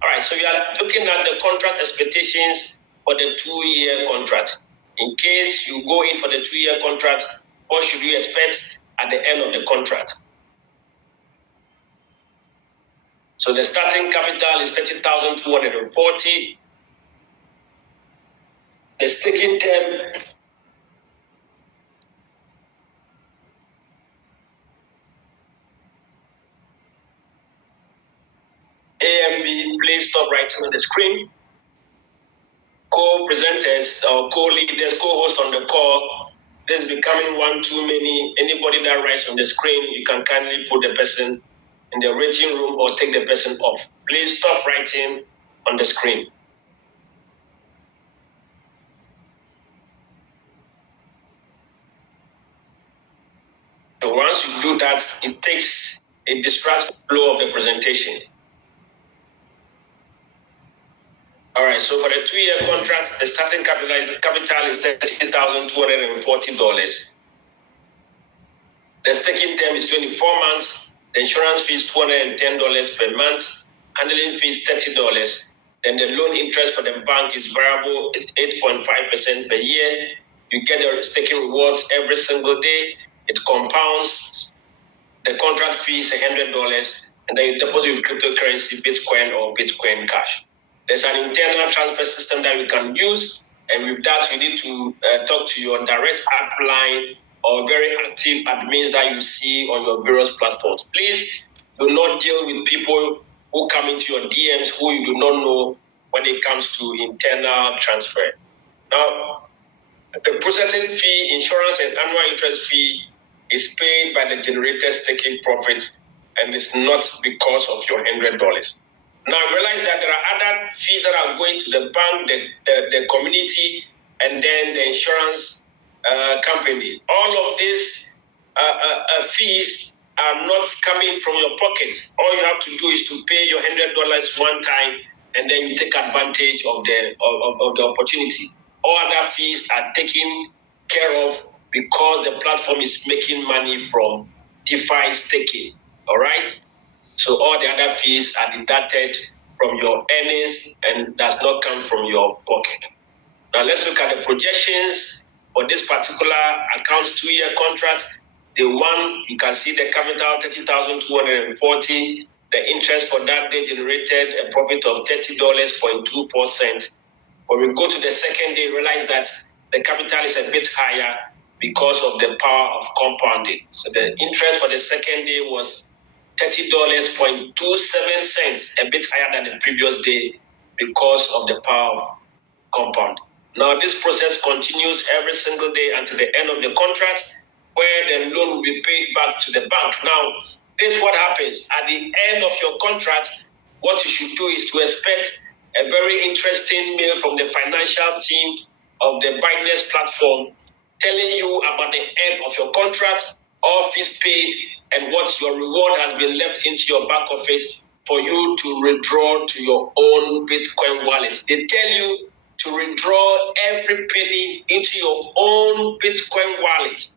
All right, so we are looking at the contract expectations for the 2-year contract. In case you go in for the 2-year contract, what should you expect at the end of the contract? So the starting capital is 30,240. The staking term A and B, please stop writing on the screen. Co-presenters or co-leaders, co-hosts on the call, this is becoming one too many. Anybody that writes on the screen, you can kindly put the person in the waiting room or take the person off. Please stop writing on the screen. So once you do that, it distracts the flow of the presentation. All right, so for the 2-year contract, the starting capital is $30,240. The staking term is 24 months. The insurance fee is $210 per month. Handling fee is $30. Then the loan interest for the bank is variable. It's 8.5% per year. You get the staking rewards every single day. It compounds. The contract fee is $100, and then you deposit with cryptocurrency, Bitcoin or Bitcoin Cash. There's an internal transfer system that we can use, and with that, you need to talk to your direct app line or very active admins that you see on your various platforms. Please do not deal with people who come into your DMs who you do not know when it comes to internal transfer. Now, the processing fee, insurance, and annual interest fee is paid by the generated staking profits, and it's not because of your $100. Now, realize that there are other fees that are going to the bank, the community, and then the insurance company. All of these fees are not coming from your pocket. All you have to do is to pay your $100 one time, and then you take advantage of the opportunity. All other fees are taken care of because the platform is making money from DeFi staking. All right? So all the other fees are deducted from your earnings and does not come from your pocket. Now let's look at the projections for this particular account's 2-year contract. The one, you can see the capital, 30,240. The interest for that day generated a profit of $30.24. When we go to the second day, realize that the capital is a bit higher because of the power of compounding. So the interest for the second day was $30.27, a bit higher than the previous day because of the power of compound. Now, this process continues every single day until the end of the contract, where the loan will be paid back to the bank. Now, this is what happens. At the end of your contract, what you should do is to expect a very interesting mail from the financial team of the BYTNEX platform telling you about the end of your contract, all fees paid, and what your reward has been left into your back office for you to withdraw to your own Bitcoin wallet. They tell you to withdraw every penny into your own Bitcoin wallet.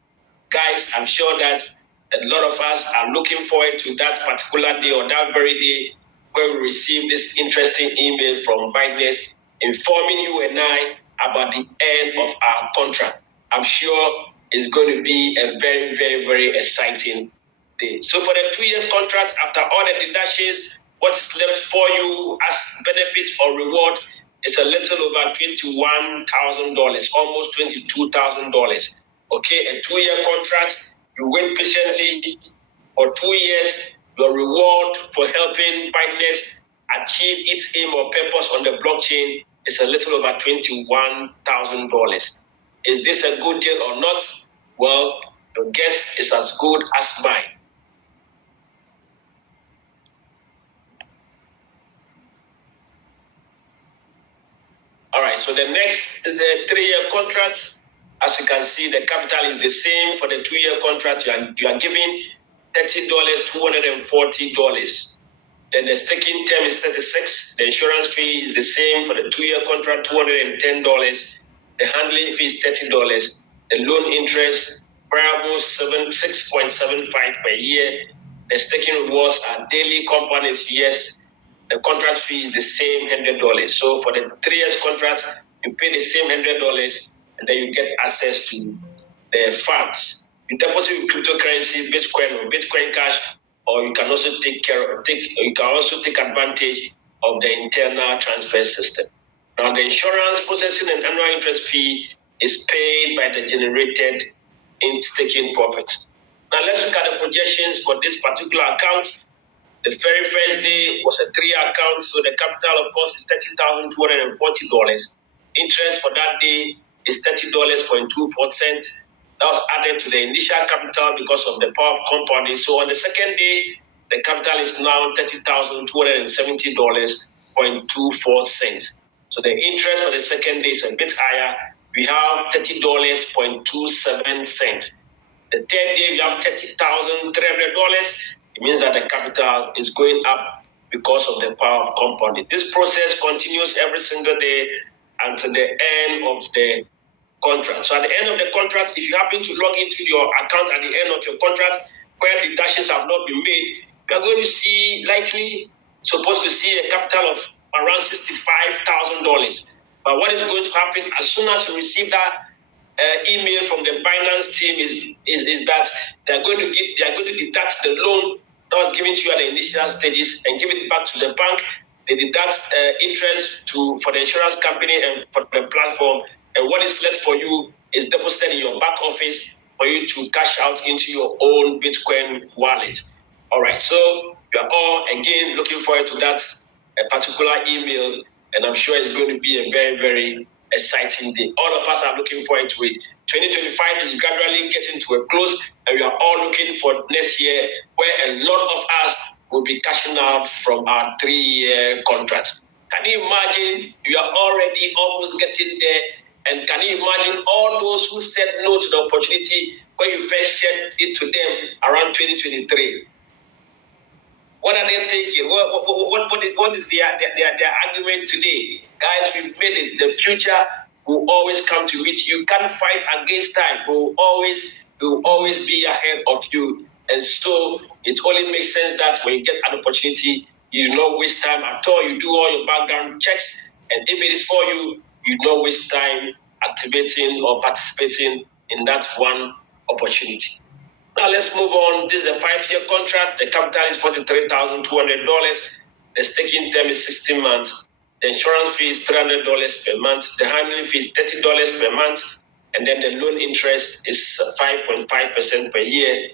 Guys, I'm sure that a lot of us are looking forward to that particular day or that very day where we receive this interesting email from BYTNEX informing you and I about the end of our contract. I'm sure it's going to be a very, very, very exciting day. So for the 2 years contract, after all the deductions, what is left for you as benefit or reward is a little over $21,000, almost $22,000. Okay, a 2-year contract, you wait patiently for 2 years, your reward for helping BYTNEX achieve its aim or purpose on the blockchain is a little over $21,000. Is this a good deal or not? Well, your guess is as good as mine. All right, so the next is the 3-year contract. As you can see, the capital is the same for the 2-year contract. You are giving $30,240. Then the staking term is 36. The insurance fee is the same for the 2-year contract, $210. The handling fee is $30. The loan interest, variable 6.75 per year. The staking rewards are daily components, yes. The contract fee is the same, $100. So for the 3 years contract, you pay the same $100, and then you get access to the funds. You deposit with cryptocurrency, Bitcoin or Bitcoin Cash, or you can also take advantage of the internal transfer system. Now, the insurance processing and annual interest fee is paid by the generated in staking profits. Now, let's look at the projections for this particular account. The very first day was a 3-year account, so the capital, of course, is $30,240. Interest for that day is $30.24. That was added to the initial capital because of the power of compounding. So on the second day, the capital is now $30,270.24. So the interest for the second day is a bit higher. We have $30.27. The third day, we have $30,300. It means that the capital is going up because of the power of compounding. This process continues every single day until the end of the contract. So at the end of the contract, if you happen to log into your account at the end of your contract where deductions have not been made, you are going to see, likely supposed to see a capital of around $65,000. But what is going to happen as soon as you receive that email from the Binance team is that they are going to deduct the loan that was given to you at the initial stages and give it back to the bank. They deduct interest for the insurance company and for the platform, and what is left for you is deposited in your back office for you to cash out into your own Bitcoin wallet. All right, so you are all again looking forward to that particular email, and I'm sure it's going to be a very, very exciting day. All of us are looking forward to it. 2025 is gradually getting to a close, and we are all looking for next year, where a lot of us will be cashing out from our 3-year contract. Can you imagine? You are already almost getting there. And can you imagine all those who said no to the opportunity when you first shared it to them around 2023? What are they thinking? What is their argument today? Guys, we've made it. The future will always come to meet you. You can't fight against time. It will always be ahead of you. And so it only makes sense that when you get an opportunity, you do not waste time at all. You do all your background checks. And if it is for you, you don't waste time activating or participating in that one opportunity. Now let's move on. This is a 5-year contract. The capital is $43,200. The staking term is 16 months. The insurance fee is $300 per month. The handling fee is $30 per month. And then the loan interest is 5.5% per year.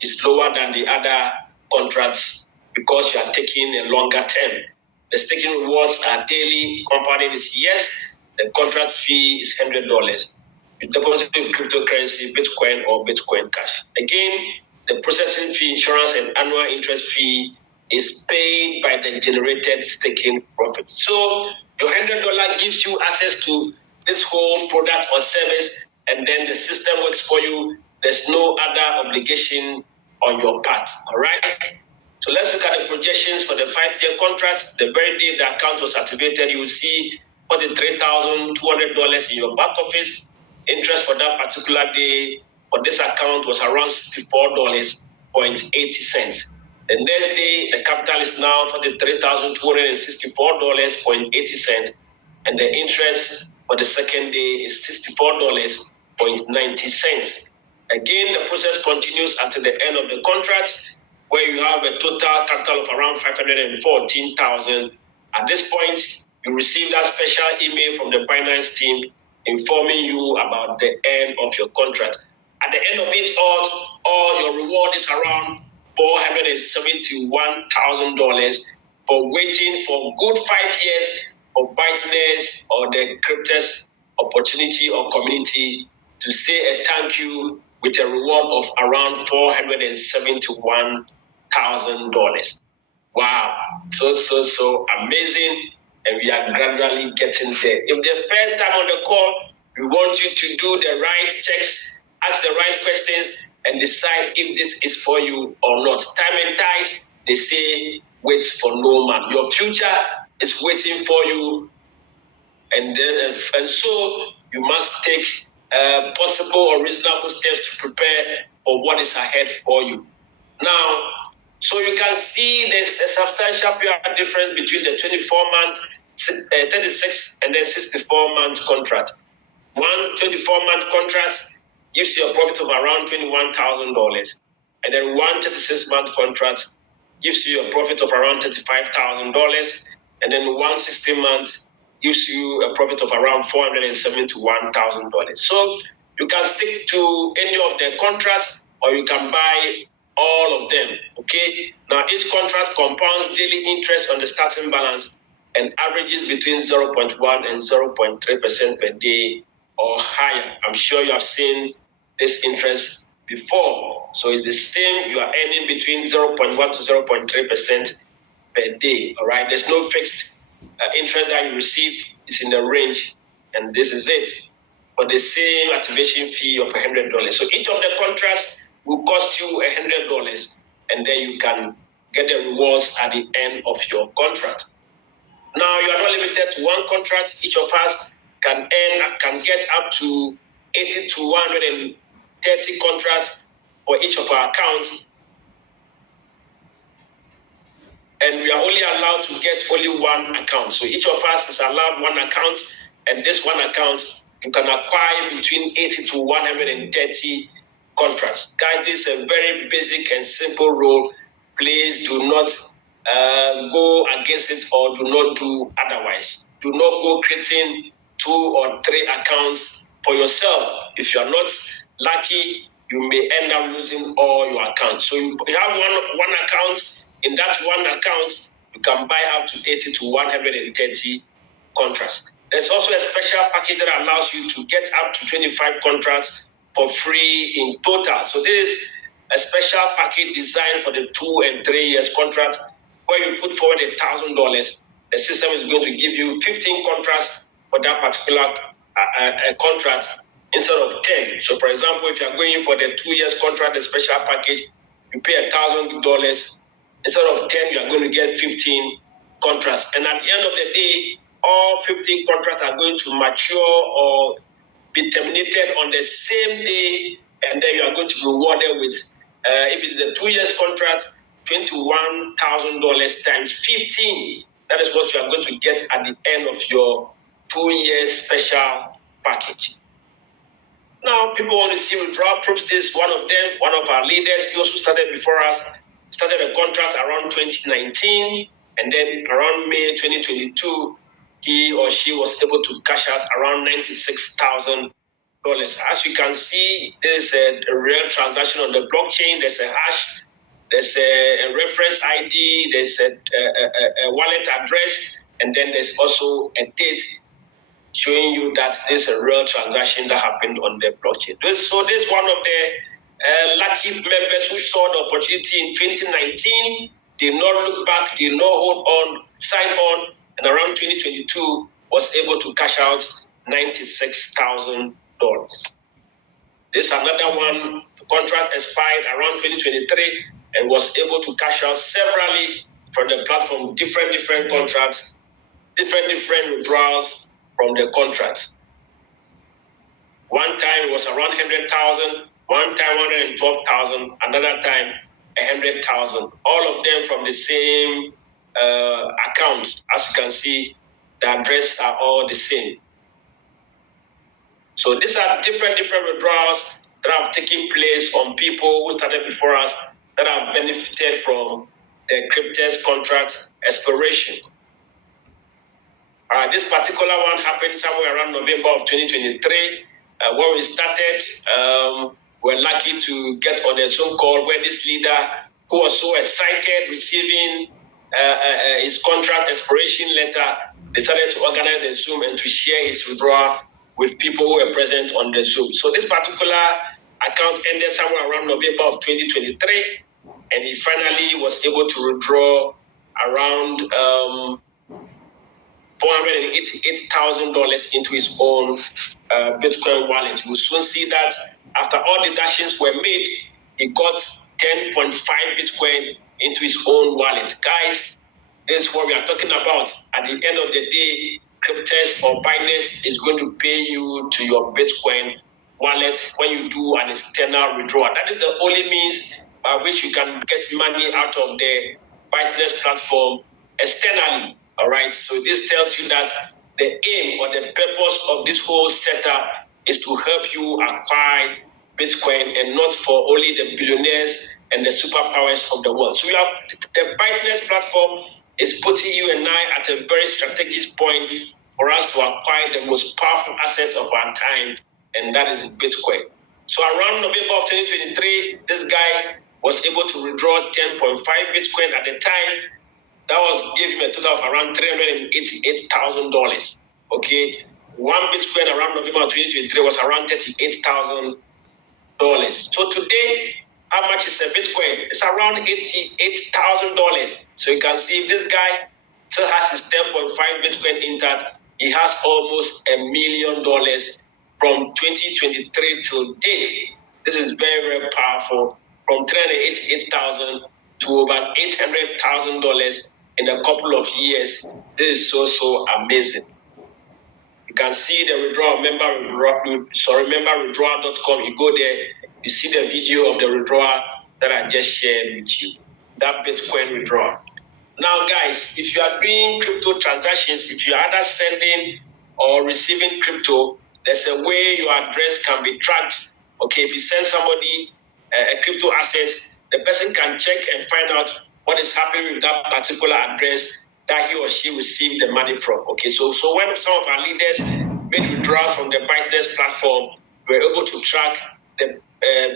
It's lower than the other contracts because you are taking a longer term. The staking rewards are daily. Compounding is yes. The contract fee is $100. You deposit with cryptocurrency, Bitcoin or Bitcoin Cash. Again, the processing fee, insurance, and annual interest fee is paid by the generated staking profit. So your $100 gives you access to this whole product or service, and then the system works for you. There's no other obligation on your part. All right. So let's look at the projections for the 5-year contract. The very day the account was activated, you will see $43,200 in your back office. Interest for that particular day for this account was around $64.80. The next day, the capital is now $43,264.80, and the interest for the second day is $64.90. Again, the process continues until the end of the contract, where you have a total capital of around $514,000. At this point, you receive that special email from the Binance team informing you about the end of your contract. At the end of it all your reward is around $471,000 for waiting for good 5 years for BYTNEX or the CRYPTEX opportunity or community to say a thank you with a reward of around $471,000. Wow, so amazing. And we are gradually getting there. If the first time on the call, we want you to do the right checks, ask the right questions, and decide if this is for you or not. Time and tide, they say, waits for no man. Your future is waiting for you, and so you must take possible or reasonable steps to prepare for what is ahead for you. Now, so you can see there's a substantial period difference between the 24-month, 36 and then 64-month contract. One 24-month contract gives you a profit of around $21,000, and then one 36-month contract gives you a profit of around $35,000, and then one 60-month gives you a profit of around $471,000. So you can stick to any of the contracts, or you can buy all of them, okay? Now, each contract compounds daily interest on the starting balance and averages between 0.1 and 0.3% per day or higher. I'm sure you have seen this interest before. So it's the same. You are earning between 0.1 to 0.3% per day, all right? There's no fixed interest that you receive. It's in the range, and this is it. For the same activation fee of $100. So each of the contracts will cost you $100, and then you can get the rewards at the end of your contract. Now, you are not limited to one contract. Each of us can get up to 80 to 130 contracts for each of our accounts. And we are only allowed to get only one account. So each of us is allowed one account, and this one account, you can acquire between 80 to 130 contracts. Guys, this is a very basic and simple rule please do not go against it or do not do otherwise. Do not go creating 2 or 3 accounts for yourself. If you are not lucky, you may end up losing all your accounts. So you have one account. In that one account, you can buy up to 80 to 130 contracts. There's also a special package that allows you to get up to 25 contracts for free in total. So this is a special package designed for the 2 and 3 years contract, where you put forward $1,000. The system is going to give you 15 contracts for that particular contract instead of 10. So, for example, if you are going for the 2 years contract, the special package, you pay $1,000. Instead of 10, you are going to get 15 contracts. And at the end of the day, all 15 contracts are going to mature or be terminated on the same day, and then you are going to be rewarded with, if it is a 2 years contract, $21,000 times 15. That is what you are going to get at the end of your 2 years special package. Now, people want to see withdrawal proofs. This is one of them, one of our leaders, those who started before us, started a contract around 2019, and then around May 2022, he or she was able to cash out around $96,000. As you can see, there's a real transaction on the blockchain. There's a hash, there's a reference ID, there's a wallet address, and then there's also a date showing you that there's a real transaction that happened on the blockchain. So this is one of the lucky members who saw the opportunity in 2019. Did not look back, did not hold on, signed on, and around 2022 was able to cash out $96,000. This is another one. The contract expired around 2023 and was able to cash out severally from the platform, different contracts, different withdrawals from the contracts. One time it was around 100,000, one time 112,000, another time 100,000. All of them from the same account. As you can see, the address are all the same. So these are different withdrawals that have taken place on people who started before us that have benefited from the CRYPTEX contract expiration. This particular one happened somewhere around November of 2023. When we started, we're lucky to get on a Zoom call where this leader, who was so excited receiving his contract expiration letter, decided to organize a Zoom and to share his withdrawal with people who were present on the Zoom. So this particular account ended somewhere around November of 2023, and he finally was able to withdraw around $488,000 into his own Bitcoin wallet. We'll soon see that after all deductions were made, he got 10.5 Bitcoin into his own wallet. Guys, this is what we are talking about. At the end of the day, CRYPTEX or BYTNEX is going to pay you to your Bitcoin wallet when you do an external withdrawal. That is the only means by which you can get money out of the BYTNEX platform externally. All right. So this tells you that the aim or the purpose of this whole setup is to help you acquire Bitcoin and not for only the billionaires and the superpowers of the world. So the BYTNEX platform is putting you and I at a very strategic point for us to acquire the most powerful assets of our time, and that is Bitcoin. So around November of 2023, this guy was able to withdraw 10.5 Bitcoin at the time. That was gave him a total of around $388,000. Okay, one Bitcoin around November of 2023 was around $38,000. So today, how much is a Bitcoin? It's around $88,000. So you can see if this guy still has his 10.5 Bitcoin intact, he has almost $1 million from 2023 till date. This is very, very powerful. From $388,000 to over $800,000 in a couple of years. This is so amazing. You can see the withdrawal. Remember withdrawal.com. You go there, you see the video of the withdrawal that I just shared with you. That Bitcoin withdrawal. Now, guys, if you are doing crypto transactions, if you are either sending or receiving crypto, there's a way your address can be tracked. Okay, if you send somebody a crypto asset, the person can check and find out what is happening with that particular address that he or she received the money from. Okay, so when some of our leaders made withdrawals from the BYTNEX platform, we were able to track the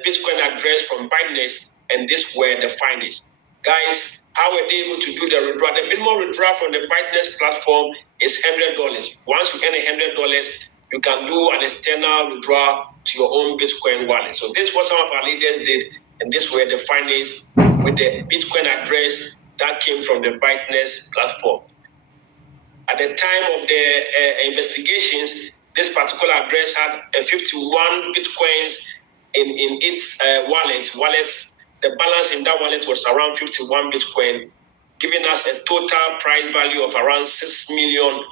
Bitcoin address from BYTNEX, and this were the findings. Guys, how were they able to do the withdrawal? The minimum withdrawal from the BYTNEX platform is $100. Once you earn $100, you can do an external withdrawal to your own Bitcoin wallet. So this is what some of our leaders did, and this were the findings with the Bitcoin address that came from the BYTNEX platform. At the time of the investigations, this particular address had 51 Bitcoins in its wallet. The balance in that wallet was around 51 Bitcoin, giving us a total price value of around $6 million.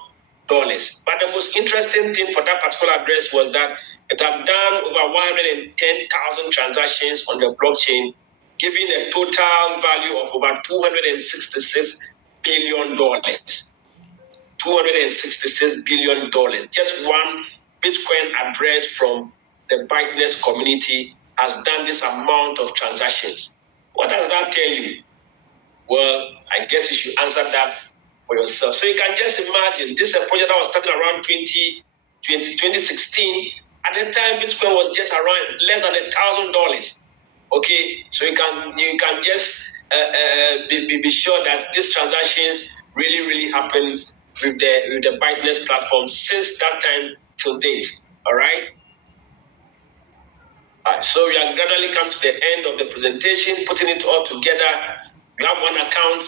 But the most interesting thing for that particular address was that it had done over 110,000 transactions on the blockchain, giving a total value of over $266 billion. $266 billion. Just one Bitcoin address from the BYTNEX community has done this amount of transactions. What does that tell you? Well, I guess you should answer that for yourself. So you can just imagine, this is a project that was started around 2016. At the time, Bitcoin was just around less than $1,000. Okay, so you can just be sure that these transactions really happen with the BYTNEX platform since that time till date. All right. So we are gradually come to the end of the presentation, putting it all together. You have one account,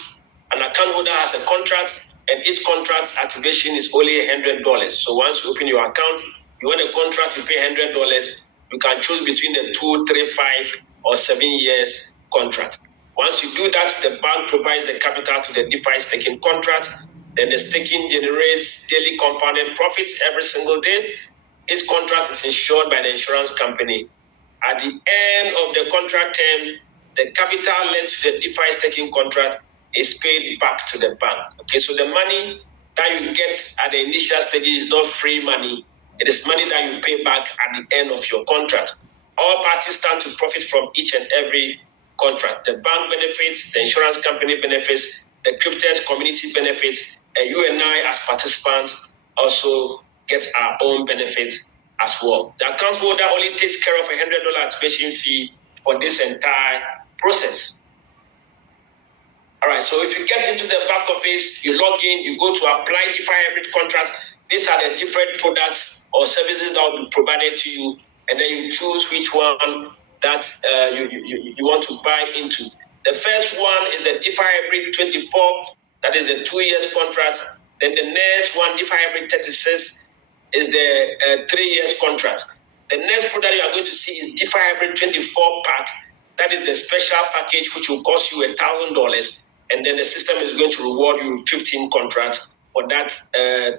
an account holder has a contract, and each contract activation is only $100. So once you open your account, you want a contract, you pay $100. You can choose between the 2, 3, 5, or 7 years contract. Once you do that, the bank provides the capital to the DeFi staking contract. Then the staking generates daily compounded profits every single day. Each contract is insured by the insurance company. At the end of the contract term, the capital lent to the DeFi staking contract is paid back to the bank. Okay, so the money that you get at the initial stage is not free money. It is money that you pay back at the end of your contract. All parties stand to profit from each and every contract. The bank benefits, the insurance company benefits, the CRYPTEX community benefits, and you and I as participants also get our own benefits as well. The account holder only takes care of a $100 activation fee for this entire process. All right, so if you get into the back office, you log in, you go to apply DeFi hybrid contract. These are the different products or services that will be provided to you, and then you choose which one that you want to buy into. The first one is the DeFi hybrid 24, that is a 2 years contract. Then the next one, DeFi hybrid 36, is the 3 years contract. The next product you are going to see is DeFi hybrid 24 pack. That is the special package which will cost you $1,000, and then the system is going to reward you 15 contracts for that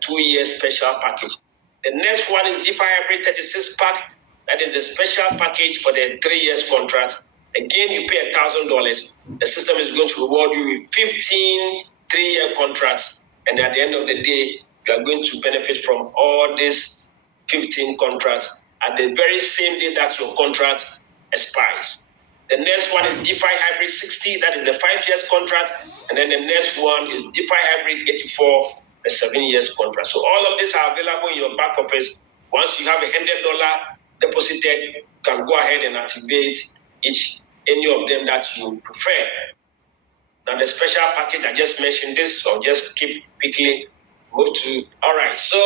2 year special package. The next one is DeFi hybrid 36 pack. That is the special package for the 3 years contract. Again, you pay $1,000. The system is going to reward you with 15 3-year contracts, and at the end of the day, you are going to benefit from all these 15 contracts at the very same day that your contract expires. The next one is DeFi hybrid 60, that is the 5 years contract, and then the next one is DeFi hybrid 84, the 7 years contract. So all of these are available in your back office. Once you have $100 deposited, you can go ahead and activate any of them that you prefer. Now the special package, I just mentioned this, so just keep quickly move to. All right, so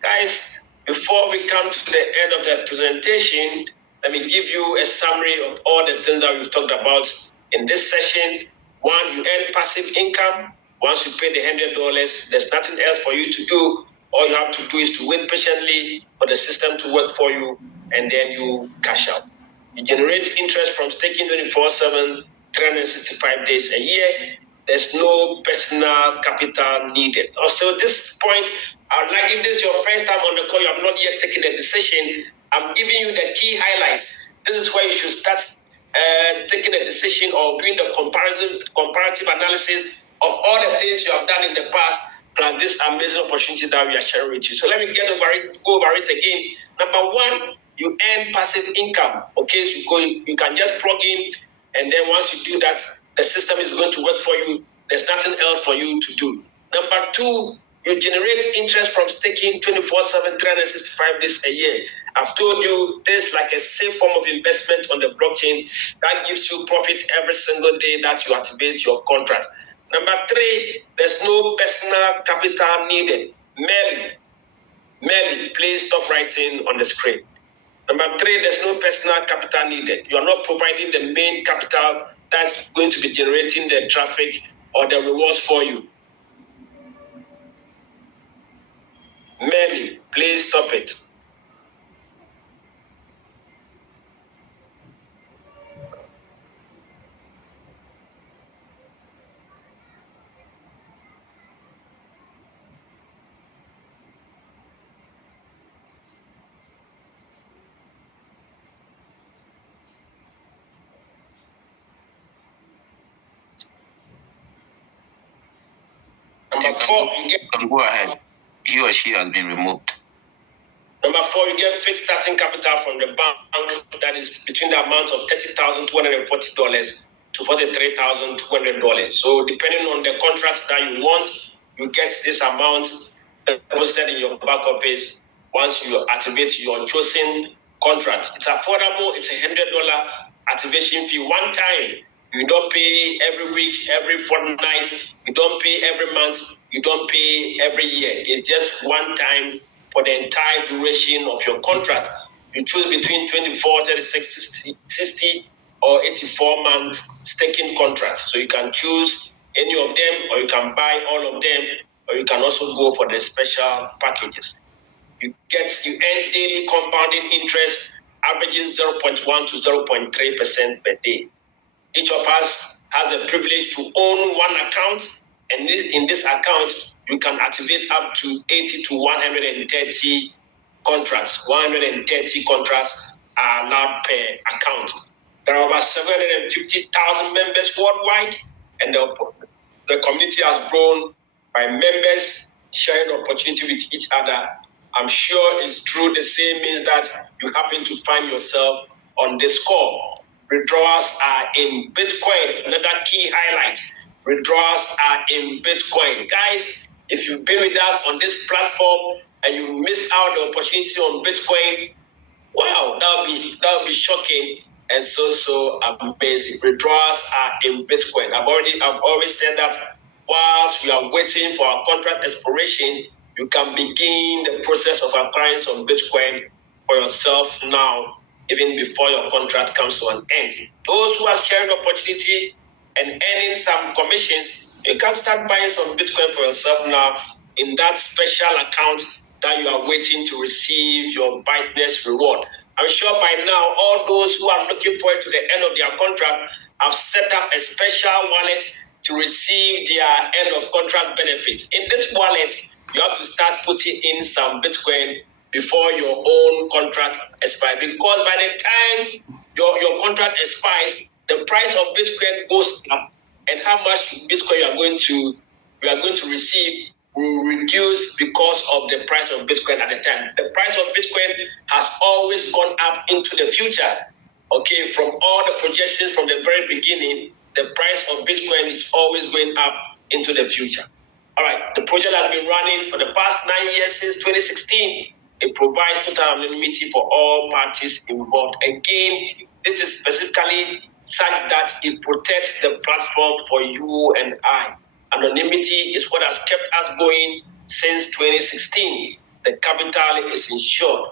guys, before we come to the end of the presentation, let me give you a summary of all the things that we've talked about in this session. One, you earn passive income. Once you pay the $100, there's nothing else for you to do. All you have to do is to wait patiently for the system to work for you, and then you cash out. You generate interest from staking 24/7, 365 days a year. There's no personal capital needed. Also, at this point, I would like, if this is your first time on the call, you have not yet taken a decision, I'm giving you the key highlights. This is where you should start taking a decision or doing the comparative analysis of all the things you have done in the past, plus this amazing opportunity that we are sharing with you. So let me go over it again. Number one, you earn passive income. Okay, so you can just plug in And then once you do that, the system is going to work for you. There's nothing else for you to do. Number 2, you generate interest from staking 24/7, 365 days a year. I've told you this is like a safe form of investment on the blockchain that gives you profit every single day that you activate your contract. Number 3, there's no personal capital needed. Merely, please stop writing on the screen. Number 3, there's no personal capital needed. You are not providing the main capital that's going to be generating the traffic or the rewards for you. Merely, please stop it. Number 4, you get. Go ahead. He or she has been removed. Number 4, you get fixed starting capital from the bank that is between the amount of $30,240 to $43,200. So depending on the contract that you want, you get this amount deposited in your back office once you activate your chosen contract. It's affordable. It's $100 activation fee one time. You don't pay every week, every fortnight. You don't pay every month. You don't pay every year. It's just one time for the entire duration of your contract. You choose between 24, 36, 60, or 84-month staking contracts. So you can choose any of them, or you can buy all of them, or you can also go for the special packages. You earn daily compounding interest, averaging 0.1 to 0.3% per day. Each of us has the privilege to own one account, and in this account, you can activate up to 80 to 130 contracts. 130 contracts are allowed per account. There are over 750,000 members worldwide, and the community has grown by members sharing opportunity with each other. I'm sure it's true. The same means that you happen to find yourself on this call. Withdrawals are in Bitcoin. Another key highlight. Withdrawals are in Bitcoin. Guys, if you've been with us on this platform and you missed out the opportunity on Bitcoin, wow, that would be shocking and so amazing. Withdrawals are in Bitcoin. I've always said that whilst we are waiting for our contract expiration, you can begin the process of acquiring some Bitcoin for yourself now, even before your contract comes to an end. Those who are sharing the opportunity and earning some commissions, you can start buying some Bitcoin for yourself now in that special account that you are waiting to receive your BYTNEX reward. I'm sure by now, all those who are looking forward to the end of their contract have set up a special wallet to receive their end of contract benefits. In this wallet, you have to start putting in some Bitcoin before your own contract expires. Because by the time your contract expires, the price of Bitcoin goes up, and how much Bitcoin you are going to receive will reduce because of the price of Bitcoin at the time. The price of Bitcoin has always gone up into the future. Okay, from all the projections from the very beginning, the price of Bitcoin is always going up into the future. All right, the project has been running for the past 9 years since 2016. It provides total anonymity for all parties involved. Again, this is specifically such that it protects the platform for you and I. Anonymity is what has kept us going since 2016. The capital is insured.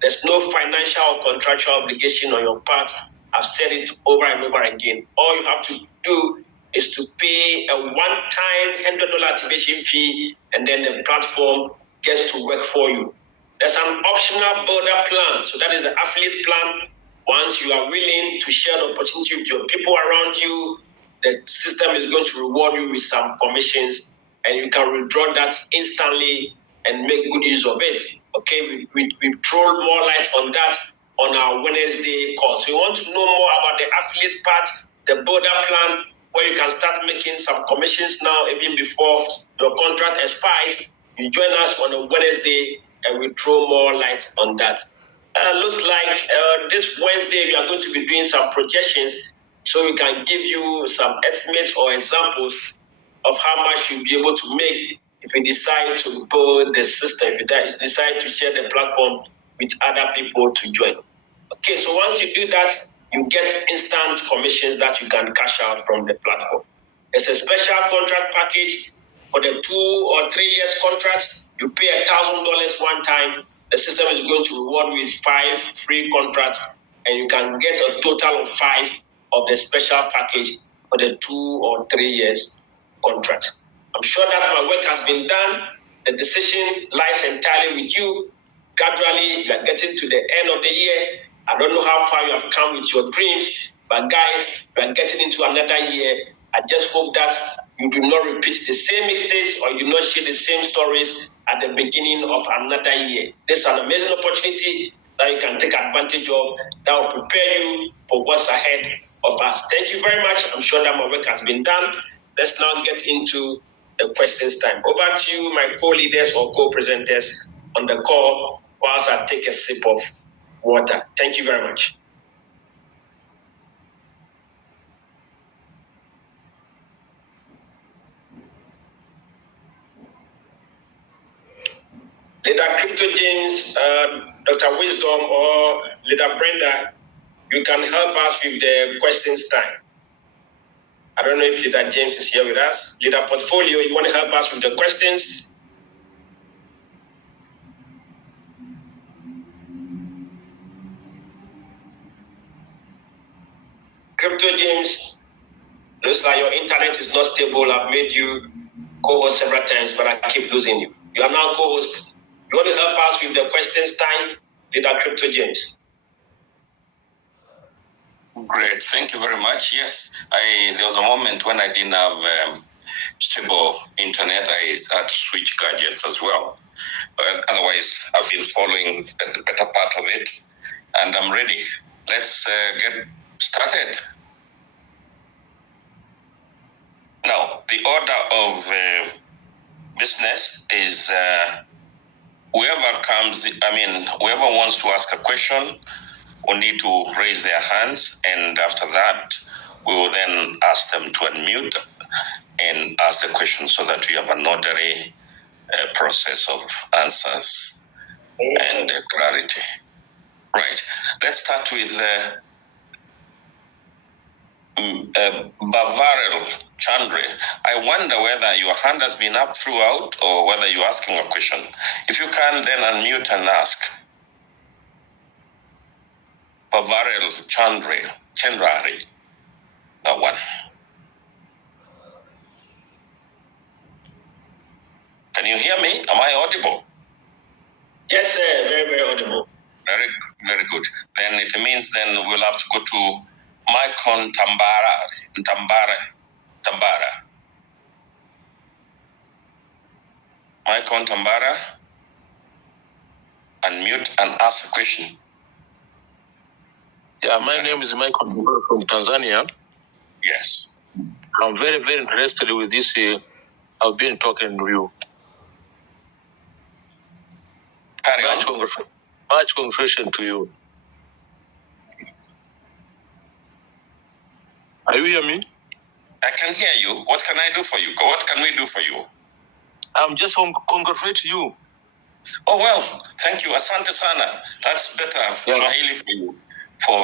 There's no financial or contractual obligation on your part. I've said it over and over again. All you have to do is to pay a one-time $100 activation fee, and then the platform gets to work for you. There's an optional builder plan. So that is the affiliate plan. Once you are willing to share the opportunity with your people around you, the system is going to reward you with some commissions, and you can withdraw that instantly and make good use of it. Okay, we throw more light on that on our Wednesday call. So you want to know more about the affiliate part, the builder plan, where you can start making some commissions now, even before your contract expires. You join us on a Wednesday, and we throw more light on that. Looks like this Wednesday we are going to be doing some projections. so we can give you some estimates or examples of how much you'll be able to make if you decide to build the system, if you decide to share the platform with other people to join. Okay, so once you do that, you get instant commissions that you can cash out from the platform. There's a special contract package for the 2 or 3 years contract. You pay $1,000 one time. The system is going to reward with 5 free contracts, and you can get a total of 5 of the special package for the 2 or 3 years contract. I'm sure that my work has been done. The decision lies entirely with you. Gradually, you are getting to the end of the year. I don't know how far you have come with your dreams, but guys, you are getting into another year. I just hope that you do not repeat the same mistakes or you do not share the same stories at the beginning of another year. This is an amazing opportunity that you can take advantage of that will prepare you for what's ahead of us. Thank you very much. I'm sure that my work has been done. Let's now get into the questions time. Over to you, my co-leaders or co-presenters on the call whilst I take a sip of water. Thank you very much. Leader CryptoGems, Dr. Wisdom, or Leader Brenda, you can help us with the questions time. I don't know if Leader James is here with us. Leader Portfolio, you want to help us with the questions? CryptoGems, looks like your internet is not stable. I've made you co-host several times, but I keep losing you. You are now co-host. You want to help us with the questions time, Leader CryptoGems? Great, thank you very much. Yes, there was a moment when I didn't have stable internet. I had to switch gadgets as well. But otherwise, I've been following the better part of it, and I'm ready. Let's get started. Now, the order of business is whoever wants to ask a question will need to raise their hands, and after that, we will then ask them to unmute and ask the question so that we have an orderly process of answers and clarity. Right. Let's start with Bavarel Chandre. I wonder whether your hand has been up throughout or whether you're asking a question. If you can, then unmute and ask. Bavarel Chandrari, that one. Can you hear me? Am I audible? Yes, sir. Very, very audible. Very, very good. Then it means then we'll have to go to Maicon Tambara. Maicon Tambara, unmute and ask a question. Yeah, my name is Michael from Tanzania. Yes. I'm very, very interested with this. I've been talking to you. Carry on. Much congratulations to you. Are you hear me? I can hear you. What can I do for you? What can we do for you? I'm just congratulating you. Oh, well, thank you. Asante sana. That's better. Yeah. Swahili for you.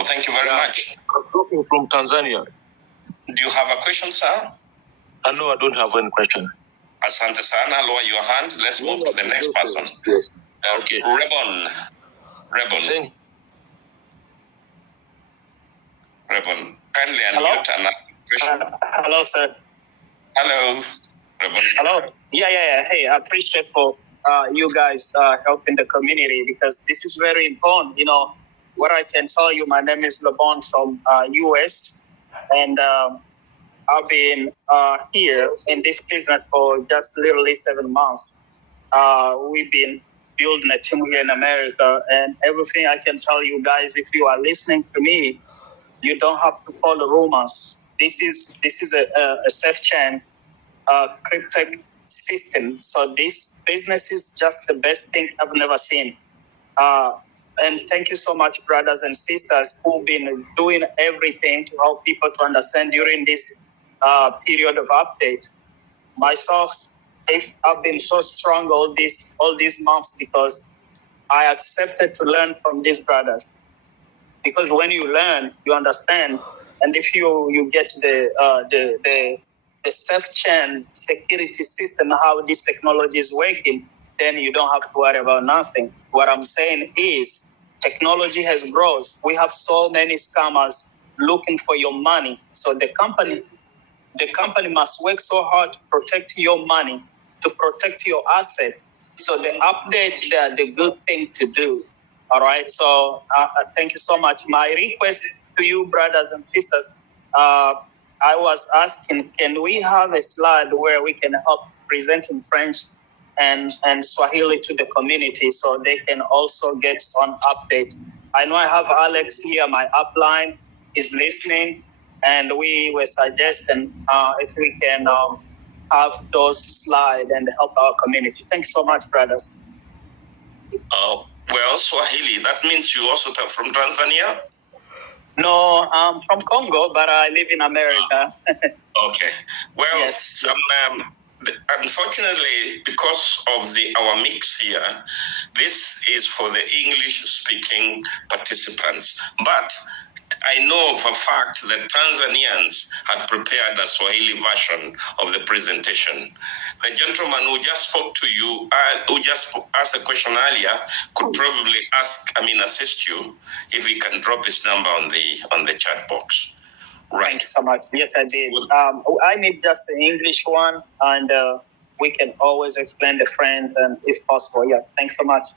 Thank you very much. I'm talking from Tanzania. Do you have a question, sir? No, I don't have any question. Asante sana. Lower your hand. Let's move to the next person. Yes. Okay. Rebon. Kindly unmute and ask a question. Hello, sir. Hello, Rebon. Hello. Yeah. Hey, I appreciate for you guys helping the community because this is very important. You know, what I can tell you, my name is LeBon from US, and I've been here in this business for just literally 7 months. We've been building a team here in America, and everything I can tell you guys, if you are listening to me, you don't have to follow rumors. This is a safe chain CRYPTEX system. So this business is just the best thing I've never seen. And thank you so much, brothers and sisters, who've been doing everything to help people to understand during this period of update. Myself, I've been so strong all these months because I accepted to learn from these brothers. Because when you learn, you understand, and if you get the self-chain security system, how this technology is working, then you don't have to worry about nothing. What I'm saying is, technology has grown. We have so many scammers looking for your money. So the company must work so hard to protect your money, to protect your assets. So the updates, they are the good thing to do. All right. So thank you so much. My request to you, brothers and sisters, I was asking, can we have a slide where we can help present in French and Swahili to the community so they can also get on update? I know I have Alex here, my upline is listening, and we were suggesting if we can have those slides and help our community. Thank you so much, brothers. Well, Swahili, that means you also from Tanzania? No, I'm from Congo, but I live in America. Okay. Well, yes. Unfortunately, because of our mix here, this is for the English-speaking participants. But I know of a fact that Tanzanians had prepared a Swahili version of the presentation. The gentleman who just spoke to you, who just asked a question earlier, could probably assist you if he can drop his number on the chat box. Right. Thank you so much. Yes, I did. I need just an English one, and we can always explain the French, and if possible, yeah. Thanks so much.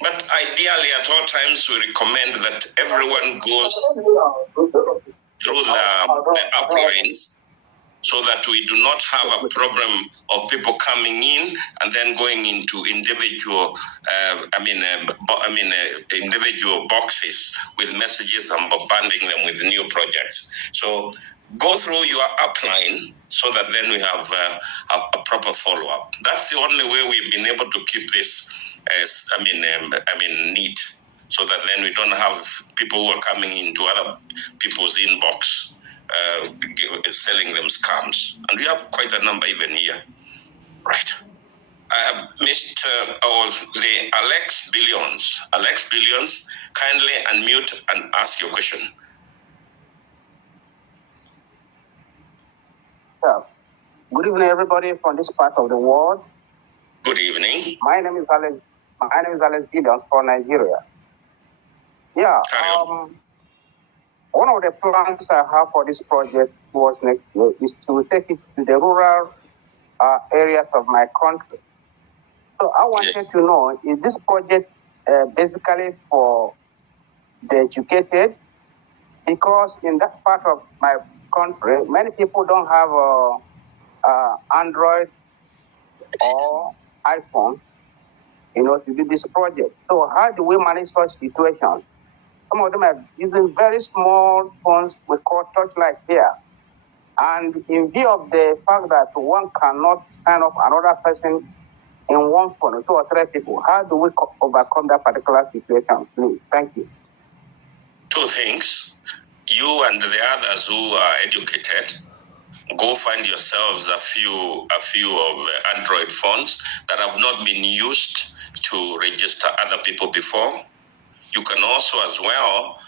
But ideally, at all times, we recommend that everyone goes through the uplines so that we do not have a problem of people coming in and then going into individual, individual boxes with messages and bombarding them with new projects. So go through your upline so that then we have a proper follow-up. That's the only way we've been able to keep this neat, so that then we don't have people who are coming into other people's inbox selling them scams. And we have quite a number even here. Right. The Alex Billions, kindly unmute and ask your question. Yeah. Good evening, everybody from this part of the world. Good evening. My name is Alex Billions from Nigeria. Yeah. One of the plans I have for this project was next year is to take it to the rural areas of my country. So I wanted to know, is this project basically for the educated? Because in that part of my country, many people don't have Android or iPhone, to do this project. So how do we manage such situations? Some of them are using very small phones we call touchlight here. And in view of the fact that one cannot sign up another person in one phone, 2 or 3 people, how do we overcome that particular situation, please? Thank you. 2 things. You and the others who are educated, go find yourselves a few of Android phones that have not been used to register other people before. You can also as well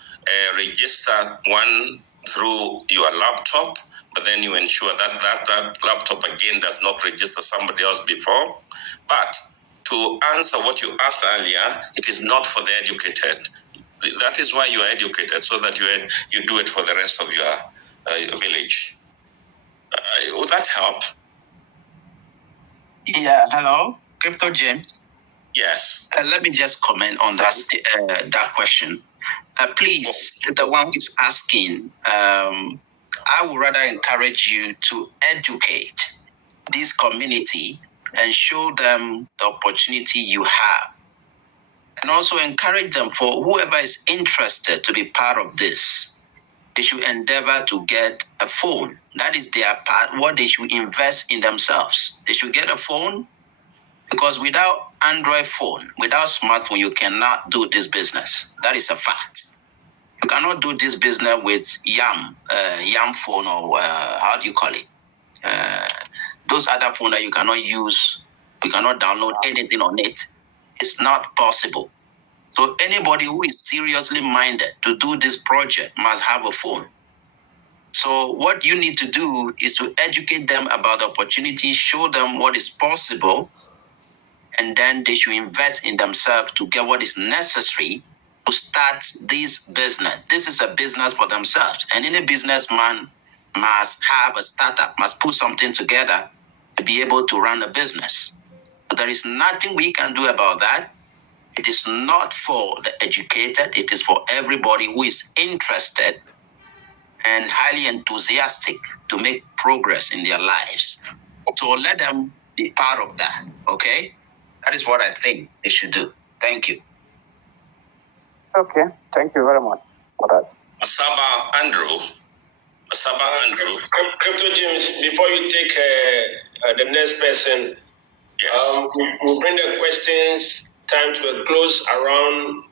register one through your laptop, but then you ensure that that laptop again does not register somebody else before. But to answer what you asked earlier, it is not for the educated. That is why you are educated, so that you do it for the rest of your village. Would that help? Yeah, hello, Crypto James. Yes. Let me just comment on that question. Please, the one who's asking, I would rather encourage you to educate this community and show them the opportunity you have. And also encourage them, for whoever is interested to be part of this, they should endeavor to get a phone. That is their part, what they should invest in themselves. They should get a phone, because without Android phone, without smartphone, you cannot do this business. That is a fact. You cannot do this business with YAM phone, or how do you call it? Those other phones that you cannot use, you cannot download anything on it. It's not possible. So anybody who is seriously minded to do this project must have a phone. So what you need to do is to educate them about the opportunity, show them what is possible, and then they should invest in themselves to get what is necessary to start this business. This is a business for themselves. And any businessman must have a startup, must put something together to be able to run a business. But there is nothing we can do about that. It is not for the educated. It is for everybody who is interested and highly enthusiastic to make progress in their lives. So let them be part of that, okay? That is what I think they should do. Thank you. Okay, thank you very much for that. Masaba Andrew. Crypto James, before you take the next person, yes. We'll bring the questions time to a close around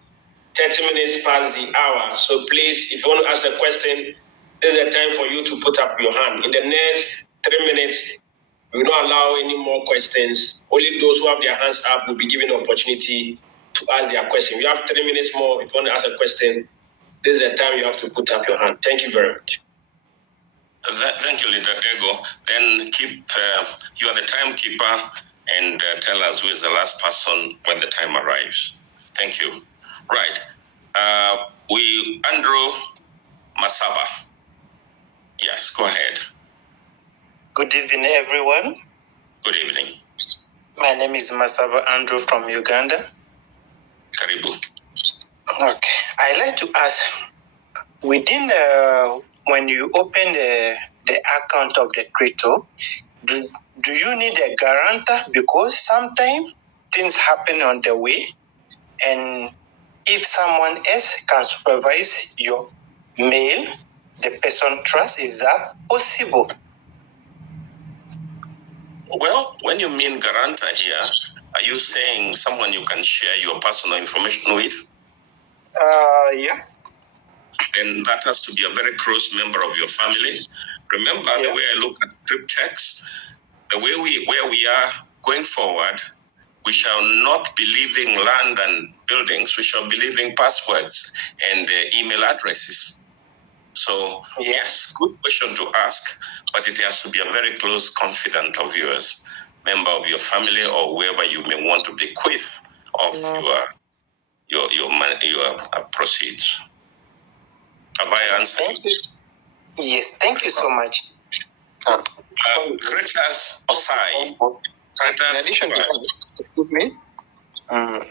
30 minutes past the hour. So please, if you want to ask a question, this is the time for you to put up your hand. In the next 3 minutes, we will not allow any more questions. Only those who have their hands up will be given the opportunity to ask their question. You have 3 minutes more. If you want to ask a question, this is the time you have to put up your hand. Thank you very much. Thank you, Leader Dego. Then you are the timekeeper, and tell us who is the last person when the time arrives. Thank you. Right. Andrew Masaba. Yes, go ahead. Good evening, everyone. Good evening. My name is Masaba Andrew from Uganda. Karibu. Okay. I'd like to ask, within when you open the account of the crypto, do you need a guarantor? Because sometimes things happen on the way, and if someone else can supervise your mail, the person trusts, is that possible? Well, when you mean guarantor here, are you saying someone you can share your personal information with? Yeah. Then that has to be a very close member of your family. Remember, the way I look at CRYPTEX, the way where we are going forward, we shall not be leaving land and buildings. We shall be leaving passwords and email addresses. So, yes, good question to ask, but it has to be a very close confidant of yours, member of your family, or whoever you may want to bequeath of your proceeds. Have I answered you? Yes, thank you so much. Kretas Osai. In addition to that, excuse me,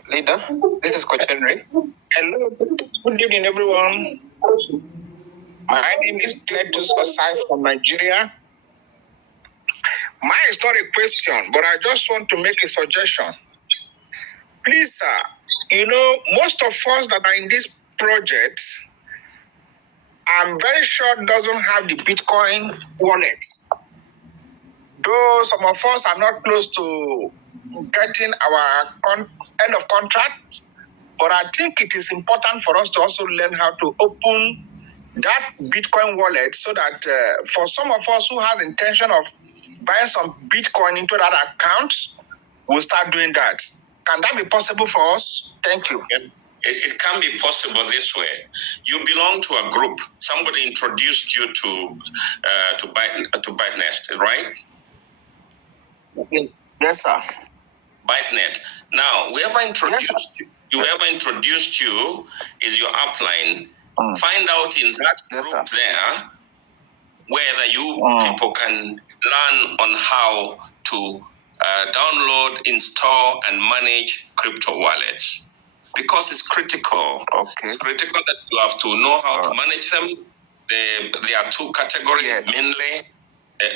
leader, this is Coach Henry. Hello, good evening, everyone. My name is Kretas Osai from Nigeria. Mine is not a question, but I just want to make a suggestion. Please, sir, most of us that are in this project, I'm very sure doesn't have the Bitcoin wallets. Though some of us are not close to getting our end of contract, but I think it is important for us to also learn how to open that Bitcoin wallet so that for some of us who have the intention of buying some Bitcoin into that account, we'll start doing that. Can that be possible for us? Thank you. It can be possible this way. You belong to a group. Somebody introduced you to BYTNEX, right? Yes, sir. BYTNEX. Now, whoever introduced you is your upline. Find out in that group there whether you people can learn on how to download, install, and manage crypto wallets. Because it's critical. Okay. It's critical that you have to know how to manage them. There are two categories mainly.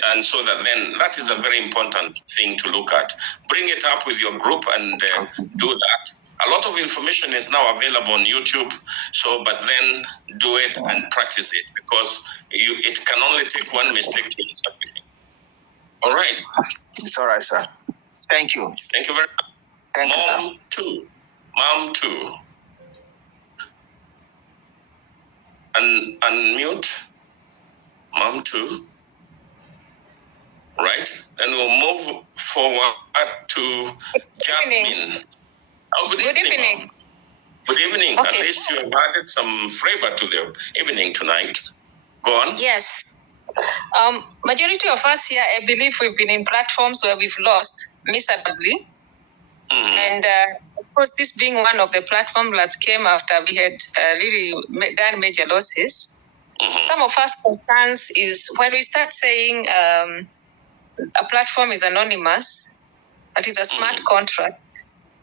And so that is a very important thing to look at. Bring it up with your group and do that. A lot of information is now available on YouTube. But then do it and practice it, because it can only take one mistake to lose everything. All right. It's all right, sir. Thank you. Thank you very much. Thank you, sir. Mom 2. Unmute. Mom 2. Right? Then we'll move forward to Jasmine. Oh, good evening. Mom. Good evening. Okay. At least you have added some flavor to the evening tonight. Go on. Yes. Majority of us here, I believe we've been in platforms where we've lost miserably. And of course, this being one of the platforms that came after we had really done major losses. Some of us concerns is when we start saying a platform is anonymous, that is a smart contract.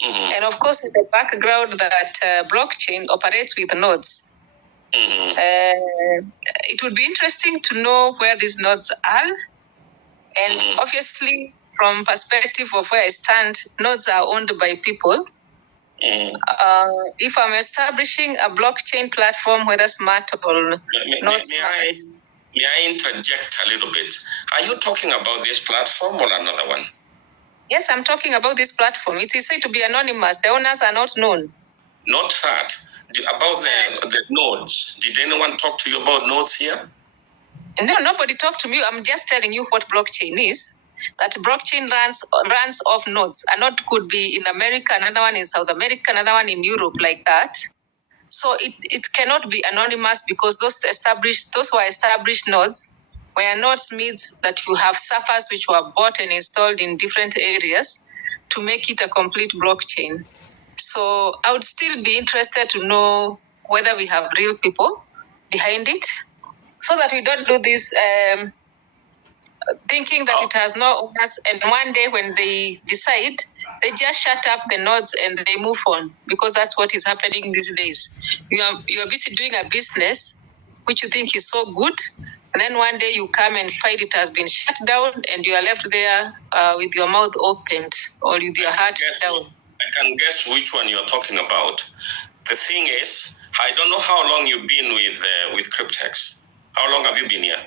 And of course, with the background that blockchain operates with nodes. It would be interesting to know where these nodes are. And obviously, from perspective of where I stand, nodes are owned by people. If I'm establishing a blockchain platform, whether smart or not smart. May I interject a little bit? Are you talking about this platform or another one? Yes, I'm talking about this platform. It is said to be anonymous. The owners are not known. Not that. About the nodes. Did anyone talk to you about nodes here? No, nobody talked to me. I'm just telling you what blockchain is. That blockchain runs off nodes. A node could be in America, another one in South America, another one in Europe, like that. So it cannot be anonymous because those who are established nodes, where nodes means that you have servers which were bought and installed in different areas to make it a complete blockchain. So I would still be interested to know whether we have real people behind it, so that we don't do this thinking that it has no owners, and one day when they decide, they just shut up the nodes and they move on, because that's what is happening these days. You are busy doing a business which you think is so good, and then one day you come and find it has been shut down and you are left there with your mouth opened or with your heart down. I can guess which one you're talking about. The thing is, I don't know how long you've been with CRYPTEX. How long have you been here?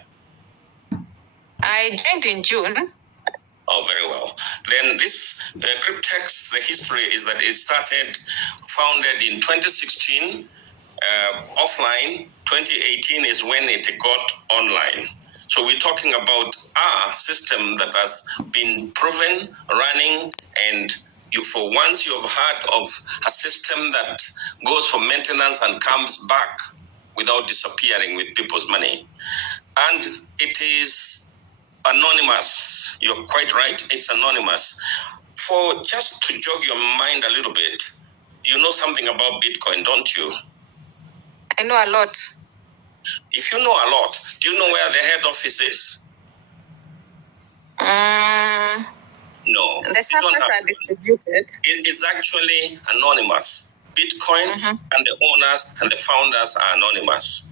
I joined in June. Oh, very well. Then this CRYPTEX, the history is that it founded in 2016, offline. 2018 is when it got online. So we're talking about a system that has been proven, running, and for once you've heard of a system that goes for maintenance and comes back without disappearing with people's money. And it is anonymous. You're quite right, it's anonymous. For just to jog your mind a little bit, you know something about Bitcoin, don't you? I know a lot. If you know a lot, do you know where the head office is? No. The servers are distributed. It is actually anonymous. Bitcoin and the owners and the founders are anonymous.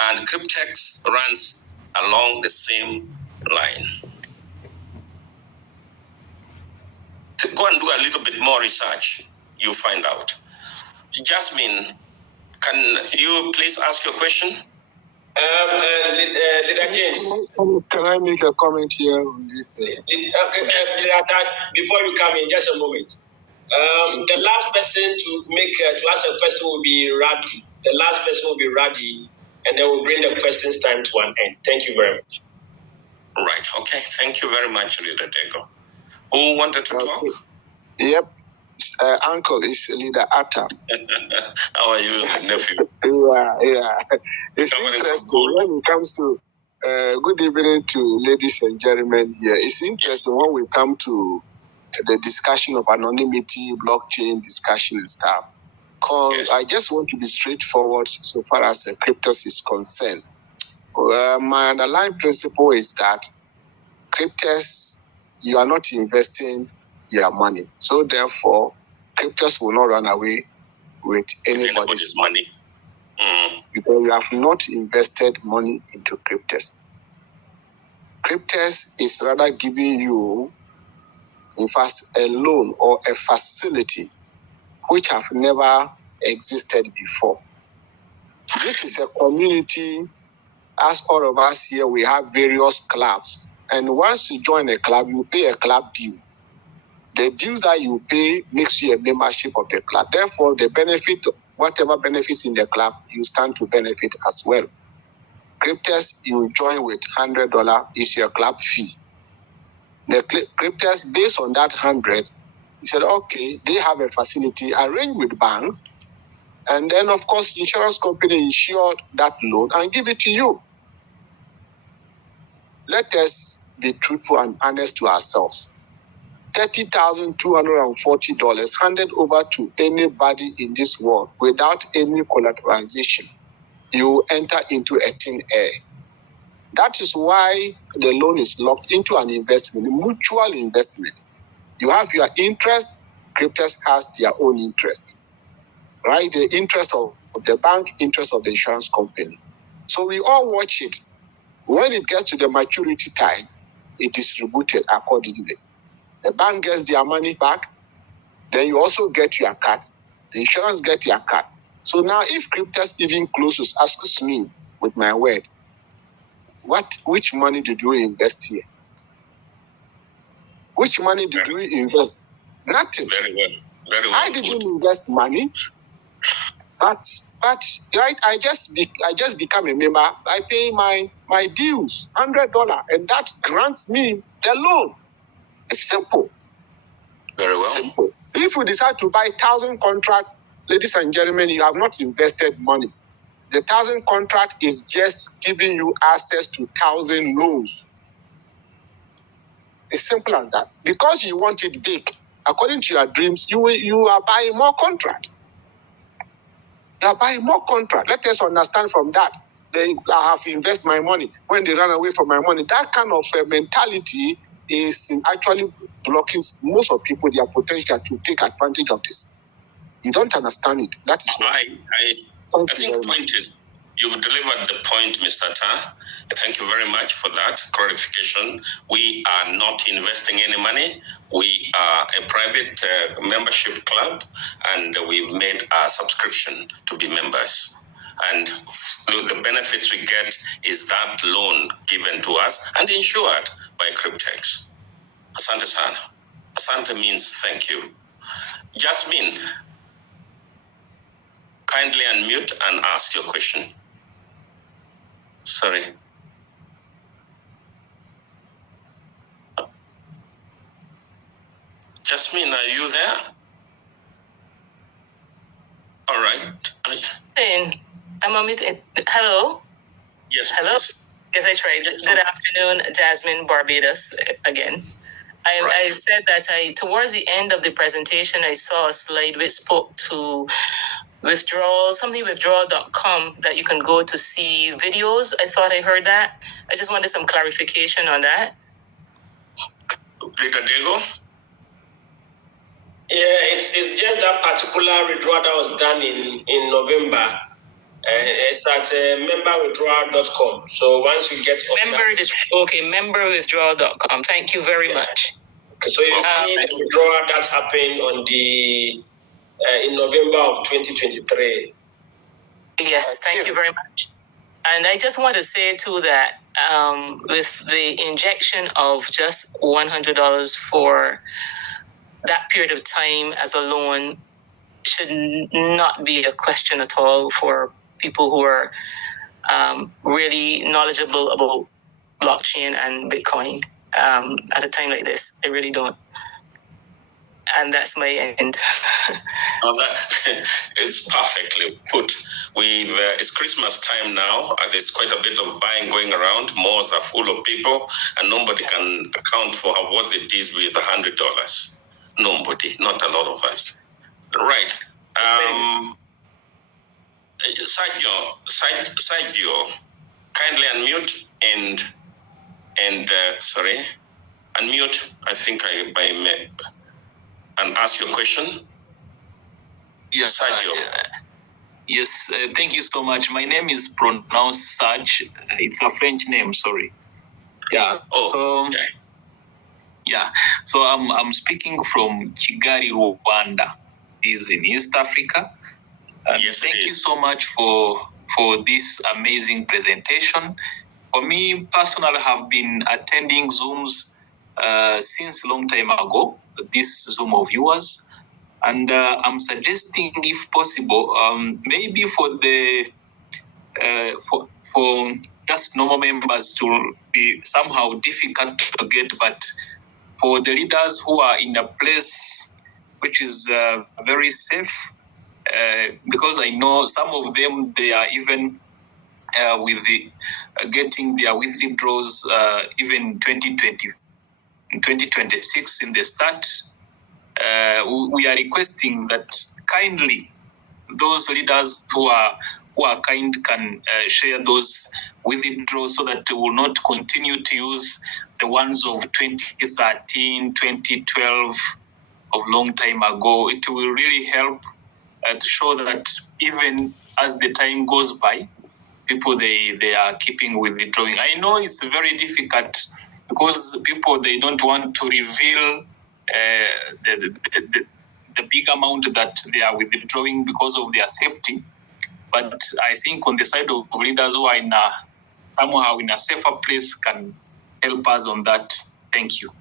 And CRYPTEX runs along the same line. To go and do a little bit more research, you'll find out. Jasmine, can you please ask your question? Leader James. Can I make a comment here? Before you come in, just a moment. The last person to ask a question will be Radi. The last person will be Radi, and then we'll bring the questions time to an end. Thank you very much. Right. Okay. Thank you very much, Leader Dego. Who wanted to talk? Yep. Uncle is Leader Atta. How are you, nephew? Yeah. It's interesting when it comes to good evening to ladies and gentlemen here. It's interesting when we come to the discussion of anonymity, blockchain discussion and stuff. Because I just want to be straightforward so far as CRYPTEX is concerned. My underlying principle is that CRYPTEX, you are not investing your money. So therefore, CRYPTEX will not run away with anybody's money. Because you have not invested money into CRYPTEX. CRYPTEX is rather giving you, in fact, a loan or a facility which have never existed before. This is a community. As all of us here, we have various clubs. And once you join a club, you pay a club due. the dues that you pay makes you a membership of the club. Therefore, the benefit, whatever benefits in the club, you stand to benefit as well. CRYPTEX, you join with $100 is your club fee. The CRYPTEX, based on that 100, he said, okay, they have a facility arranged with banks, and then, of course, the insurance company insured that loan and give it to you. Let us be truthful and honest to ourselves. $30,240 handed over to anybody in this world without any collateralization. You enter into a thin air. That is why the loan is locked into an investment, a mutual investment. You have your interest, CRYPTEX has their own interest, right? The interest of the bank, interest of the insurance company. So we all watch it. When it gets to the maturity time, it distributed accordingly. The bank gets their money back, then you also get your cut. The insurance gets your cut. So now if CRYPTEX even closes, excuse me with my word, which money did you invest here? Which money did you invest? Nothing. Very well. Very well. I didn't invest money. But right, I just become a member. I pay my dues, $100, and that grants me the loan. It's simple. Very well. Simple. If you decide to buy 1,000 contract, ladies and gentlemen, you have not invested money. The 1,000 contract is just giving you access to 1,000 loans. It's simple as that. Because you want it big, according to your dreams, you are buying more contract. You are buying more contract. Let us understand from that. I have to invest my money. When they run away from my money, that kind of mentality is actually blocking most of people their potential to take advantage of this. You don't understand it. That is why. I think the point is, you've delivered the point, Mr. Ta. Thank you very much for that clarification. We are not investing any money. We are a private membership club, and we've made a subscription to be members. And the benefits we get is that loan given to us and insured by CRYPTEX. Asante sana. Asante means thank you. Jasmine, kindly unmute and ask your question. Sorry. Jasmine, are you there? All right. I'm unmuted. Hello? Yes. Hello? Please. Yes, I tried. Good afternoon, Jasmine, Barbados again. I said that towards the end of the presentation, I saw a slide which spoke to withdrawal.com, that you can go to see videos. I thought I heard that. I just wanted some clarification on that. Peter Diego? Yeah, it's just that particular withdrawal that was done in November. It's at memberwithdrawal.com. So once you get memberwithdrawal.com. Thank you very much. Okay, so you see the withdrawal that happened on the in November of 2023. Yes, thank you very much. And I just want to say too that with the injection of just $100 for that period of time as a loan should not be a question at all for people who are really knowledgeable about blockchain and Bitcoin at a time like this. I really don't. And that's my end. It's perfectly put. It's Christmas time now. There's quite a bit of buying going around. Malls are full of people, and nobody can account for what they did with $100. Nobody, not a lot of us. Right. Sergio, kindly unmute and unmute. I think and ask your question. Yes, Sergio. Yes, thank you so much. My name is pronounced Serge. It's a French name. Sorry. Yeah. Okay. Yeah. So I'm speaking from Kigali, Rwanda. Is in East Africa. Yes, thank you so much for this amazing presentation. For me personally, I have been attending Zooms since a long time ago, this Zoom of yours. And I'm suggesting, if possible, maybe for the for just normal members to be somehow difficult to get, but for the leaders who are in a place which is very safe, because I know some of them, they are even with the getting their withdrawals even 2026 in the start. We are requesting that kindly those leaders who are kind can share those withdrawals, so that they will not continue to use the ones of 2013, 2012, of long time ago. It will really help to show that even as the time goes by, people they are keeping withdrawing. I know it's very difficult because people, they don't want to reveal the big amount that they are withdrawing because of their safety. But I think on the side of leaders who are somehow in a safer place can help us on that. Thank you.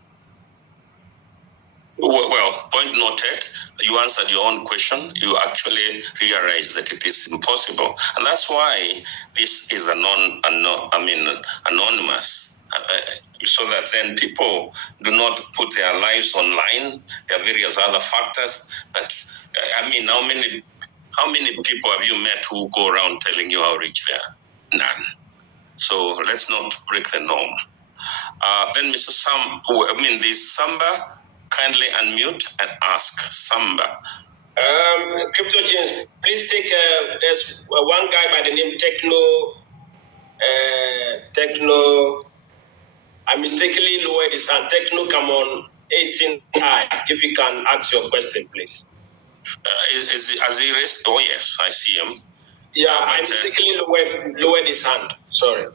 Well, point noted. You answered your own question. You actually realized that it is impossible, and that's why this is anonymous, so that then people do not put their lives online. There are various other factors that how many people have you met who go around telling you how rich they are? None. So let's not break the norm. Then Mr. Samba. Kindly unmute and ask Samba. CryptoGems, please take there's one guy by the name Techno. I mistakenly lowered his hand. Techno, come on, 18 high. If you can ask your question, please. Has he raised? Oh yes, I see him. Yeah, I mistakenly lowered his hand. Sorry.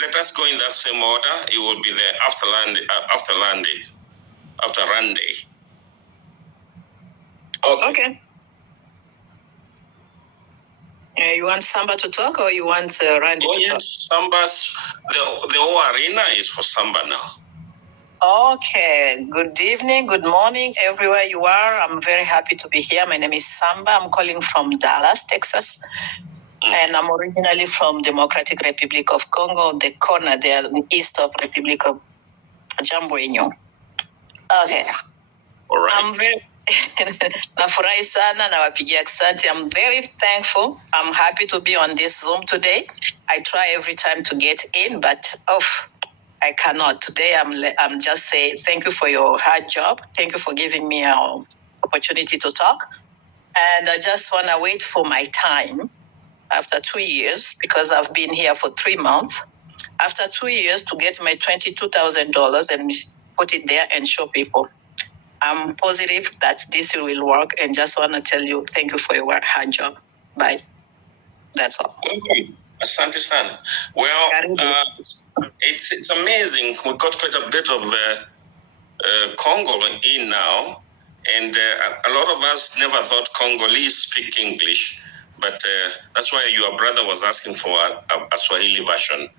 Let us go in that same order. It will be there after Randy. Okay. You want Samba to talk, or you want Randy to talk? Samba's the whole arena is for Samba now. Okay. Good evening, good morning, everywhere you are. I'm very happy to be here. My name is Samba. I'm calling from Dallas, Texas. And I'm originally from Democratic Republic of Congo, the corner there east of Republic of Jambuenyo. Okay. All right. I'm very nafurahi sana, nawapigia asante. I'm very thankful. I'm happy to be on this Zoom today. I try every time to get in, but I cannot. Today I'm just saying thank you for your hard job. Thank you for giving me an opportunity to talk. And I just want to wait for my time after 2 years, because I've been here for 3 months. After 2 years, to get my $22,000 and put it there and show people. I'm positive that this will work, and just want to tell you thank you for your hard job. Bye. That's all. Okay. Asante sana. Well, it's amazing. We got quite a bit of Congo in now, and a lot of us never thought Congolese speak English, but that's why your brother was asking for a Swahili version.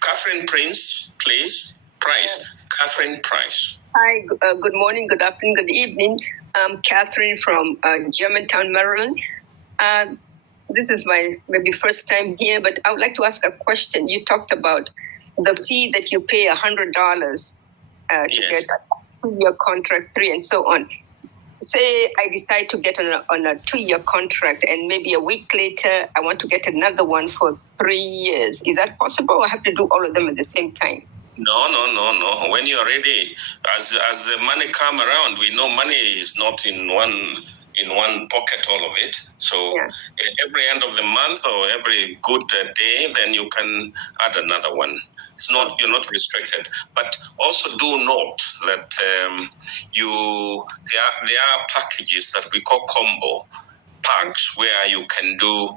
Catherine Prince, please. Price. Catherine Price. Hi, good morning, good afternoon, good evening. I'm Catherine from Germantown, Maryland. This is my maybe first time here, but I would like to ask a question. You talked about the fee that you pay $100 to get a 2-year contract, 3, and so on. Say I decide to get on a 2-year contract, and maybe a week later I want to get another one for 3 years. Is that possible, or I have to do all of them at the same time? No. When you're ready, as the money come around, we know money is not in one pocket, all of it. So every end of the month or every good day, then you can add another one. You're not restricted. But also do note that there are packages that we call combo packs, where you can do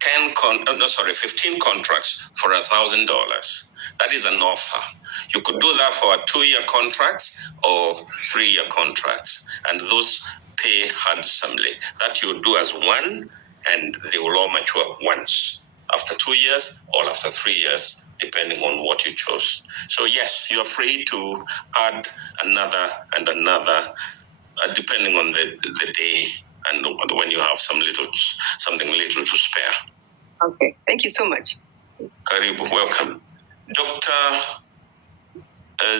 15 contracts for $1,000. That is an offer. You could do that for a 2-year contract or 3-year contracts, and those pay handsomely. That you do as one, and they will all mature once. after 2 years, or after 3 years, depending on what you chose. So yes, you're free to add another and another, depending on the day and when you have something little to spare. Okay, thank you so much. Karibu, welcome. Dr.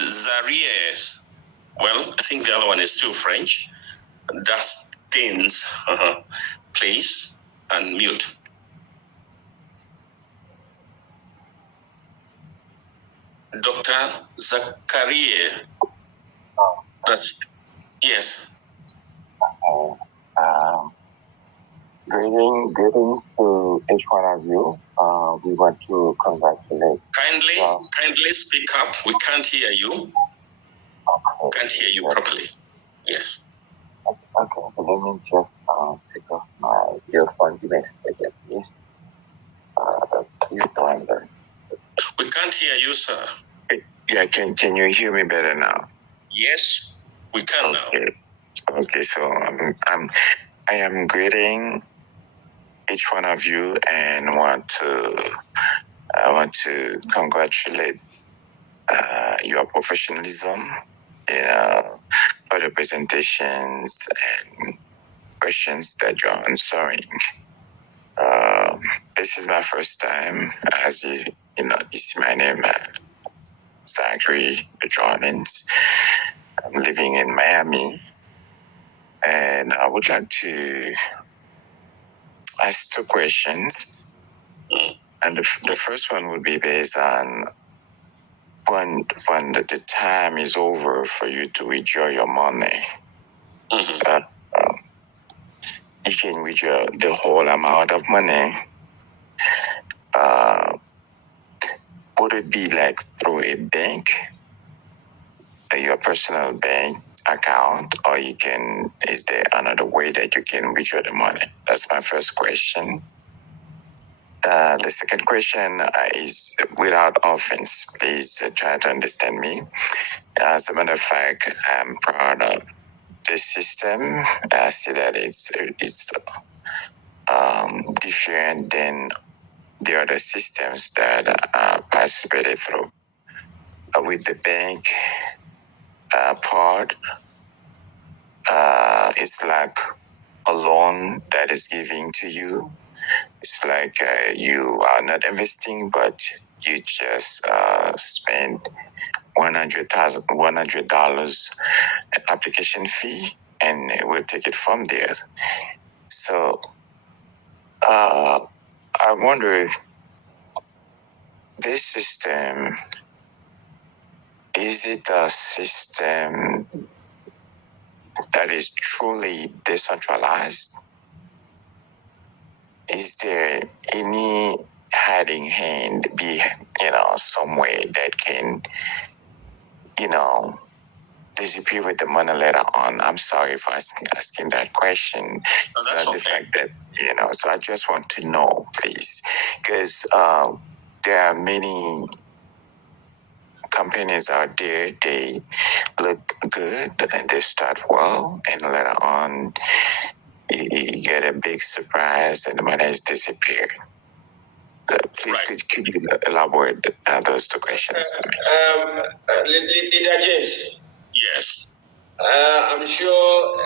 Zaries, well, I think the other one is still French. Dustins, please, unmute. Dr. Zakaria, yes. Greetings to each one of you. We want to congratulate. Kindly speak up. We can't hear you. Okay. Can't hear you properly. Yes. Okay, so let me just take off my earphone. Give me a second, please. Keep going there. We can't hear you, sir. Yeah, can you hear me better now? Yes, we can now. Okay, so I am greeting each one of you and I want to congratulate your professionalism for the presentations and questions that you're answering. This is my first time, as you know, this is my name, Zachary Joinings. I'm living in Miami, and I would like to ask 2 questions. And the first one would be based on when the time is over for you to withdraw your money. You can withdraw the whole amount of money. Would it be like through a bank, your personal bank account, or is there another way that you can withdraw the money? That's my first question. The second question is, without offense, please try to understand me. As a matter of fact, I'm proud of the system. I see that it's different than the other systems that I participated through. With the bank part, it's like a loan that is given to you. It's like you are not investing, but you just spend $100 application fee, and we'll take it from there. So I wonder if this system, is it a system that is truly decentralized? Is there any hiding hand somewhere that can, disappear with the money later on? I'm sorry for asking that question. It's not the fact that, so I just want to know, please, because there are many companies out there, they look good and they start well, and later on you get a big surprise and the money has disappeared. Please, could you elaborate those 2 questions? Leader James. Yes. I'm sure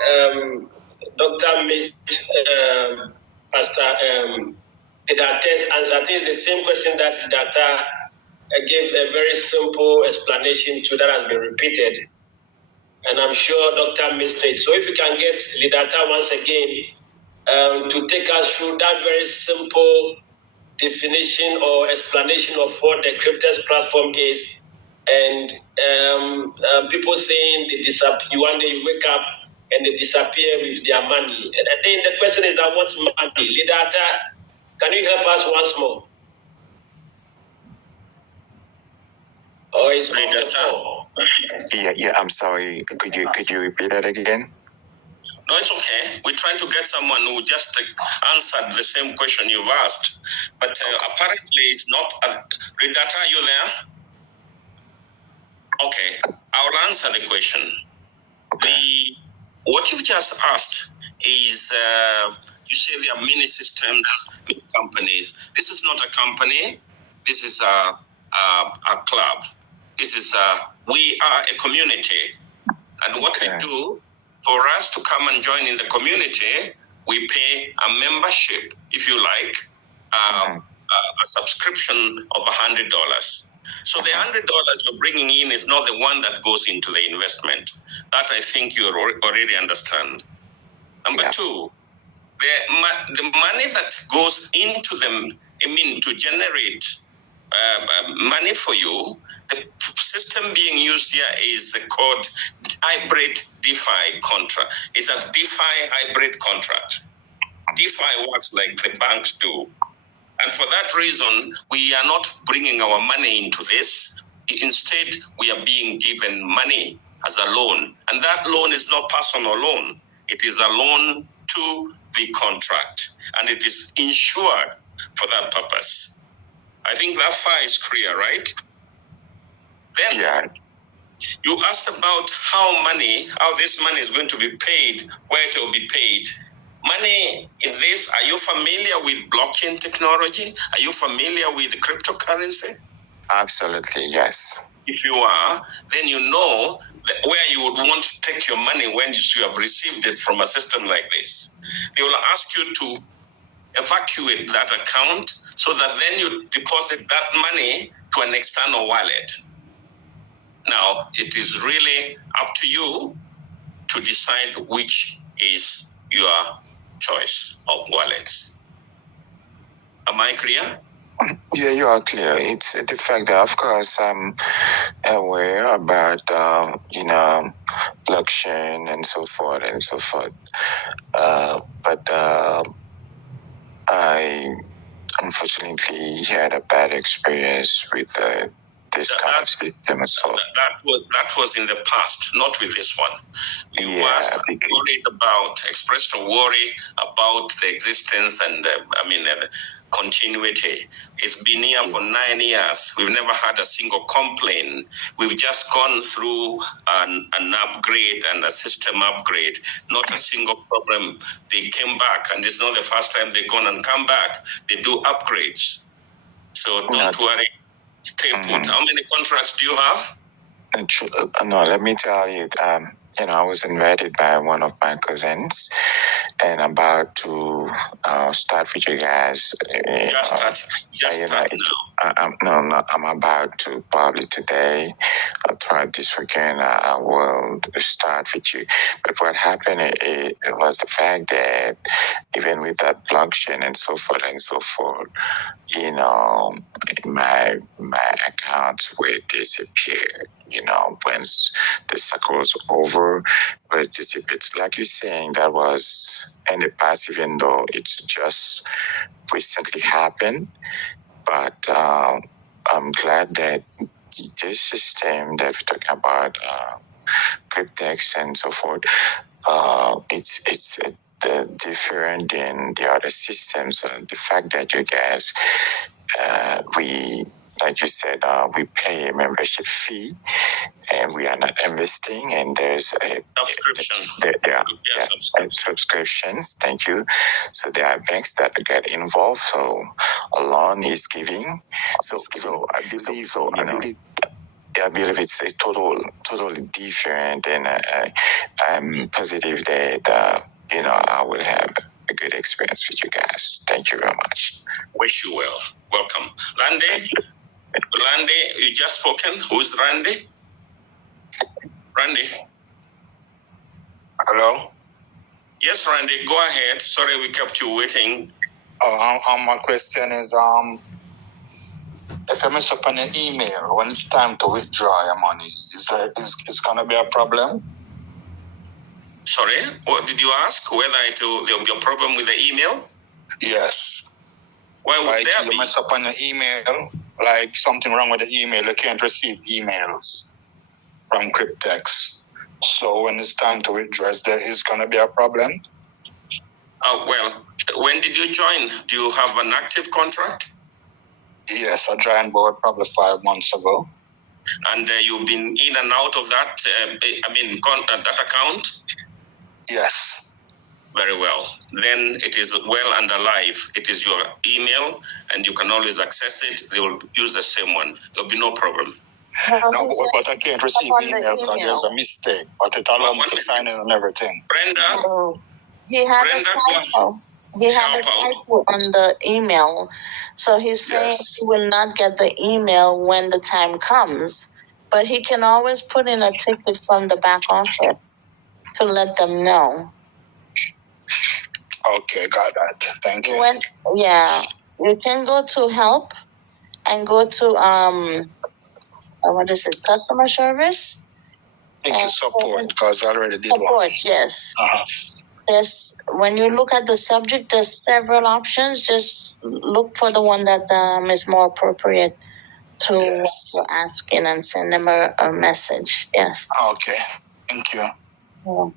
Dr. Pastor Idate's answer. I think it's the same question that Data gave a very simple explanation to that has been repeated. And I'm sure Dr. missed it. So if you can get Lidata once again to take us through that very simple definition or explanation of what the CRYPTEX platform is, and people saying they disappear, one day you wake up and they disappear with their money. And then the question is that what's money? Lidata, can you help us once more? Or is Yeah, I'm sorry. Could you repeat that again? No, it's okay. We're trying to get someone who just answered the same question you've asked. But apparently it's not. Redata, are you there? Okay, I'll answer the question. Okay. What you've just asked is You say there are many systems, many companies. This is not a company. This is a club. This is we are a community. And what we do, for us to come and join in the community, we pay a membership, if you like, a subscription of $100. So the $100 you're bringing in is not the one that goes into the investment. That I think you already understand. Number two, the money that goes into them, to generate money for you, the system being used here is called hybrid DeFi contract. It's a DeFi hybrid contract. DeFi works like the banks do. And for that reason, we are not bringing our money into this. Instead, we are being given money as a loan. And that loan is not personal loan. It is a loan to the contract. And it is insured for that purpose. I think that far is clear, right? Then you asked about how this money is going to be paid, where it will be paid. Money in this, are you familiar with blockchain technology? Are you familiar with cryptocurrency? Absolutely, yes. If you are, then you know where you would want to take your money when you have received it from a system like this. They will ask you to evacuate that account so that then you deposit that money to an external wallet. Now, it is really up to you to decide which is your choice of wallets. Am I clear? Yeah, you are clear. It's the fact that, of course, I'm aware about, blockchain and so forth and so forth. But I unfortunately had a bad experience with this kind of system. So that was in the past, not with this one. You expressed a worry about the existence and continuity. It's been here for 9 years. We've never had a single complaint. We've just gone through an upgrade and a system upgrade. Not a single problem. They came back, and it's not the first time they've gone and come back. They do upgrades. So don't worry. Stay put. How many contracts do you have? No, let me tell you. I was invited by one of my cousins, and about to start with you guys. I'm about to probably today or throughout this weekend. I will start with you. But what happened? It was the fact that even with that blockchain and so forth, my accounts will disappear. Once the cycle was over, was dissipated. Like you're saying, that was in the past, even though it's just recently happened. But I'm glad that this system that we're talking about, CRYPTEX and so forth, it's different than the other systems. The fact that you guys, like you said, we pay a membership fee, and we are not investing, and there's a subscription. Subscriptions. Thank you. So there are banks that get involved. So a loan is giving. I believe it's totally different, and I'm positive that I will have a good experience with you guys. Thank you very much. Wish you well. Welcome, Randy. Randy, you just spoken. Who's Randy? Randy. Hello? Yes, Randy, go ahead. Sorry we kept you waiting. My question is, if I mess up on an email when it's time to withdraw your money, is going to be a problem? Sorry, what did you ask? Whether there'll be a problem with the email? Yes. Why would there be? You mess up on the email, like something wrong with the email, you can't receive emails from CRYPTEX. So when it's time to withdraw, is going to be a problem? Well, when did you join? Do you have an active contract? Yes, I joined board probably 5 months ago. And you've been in and out of that, that account? Yes. Very well. Then it is well under live. It is your email, and you can always access it. They will use the same one. There'll be no problem. No, but I can't receive email because there's a mistake. But it allows me to sign in and everything. Brenda? He had a typo. He had a typo on the email. So he's saying he will not get the email when the time comes. But he can always put in a ticket from the back office to let them know. Okay, got that. Thank you. You can go to help and go to what is it, customer service? Thank you, support, because I already did support, yes. There's, when you look at the subject, there's several options. Just look for the one that is more appropriate to what you're asking and send them a message. Yes. Okay, thank you. Yeah.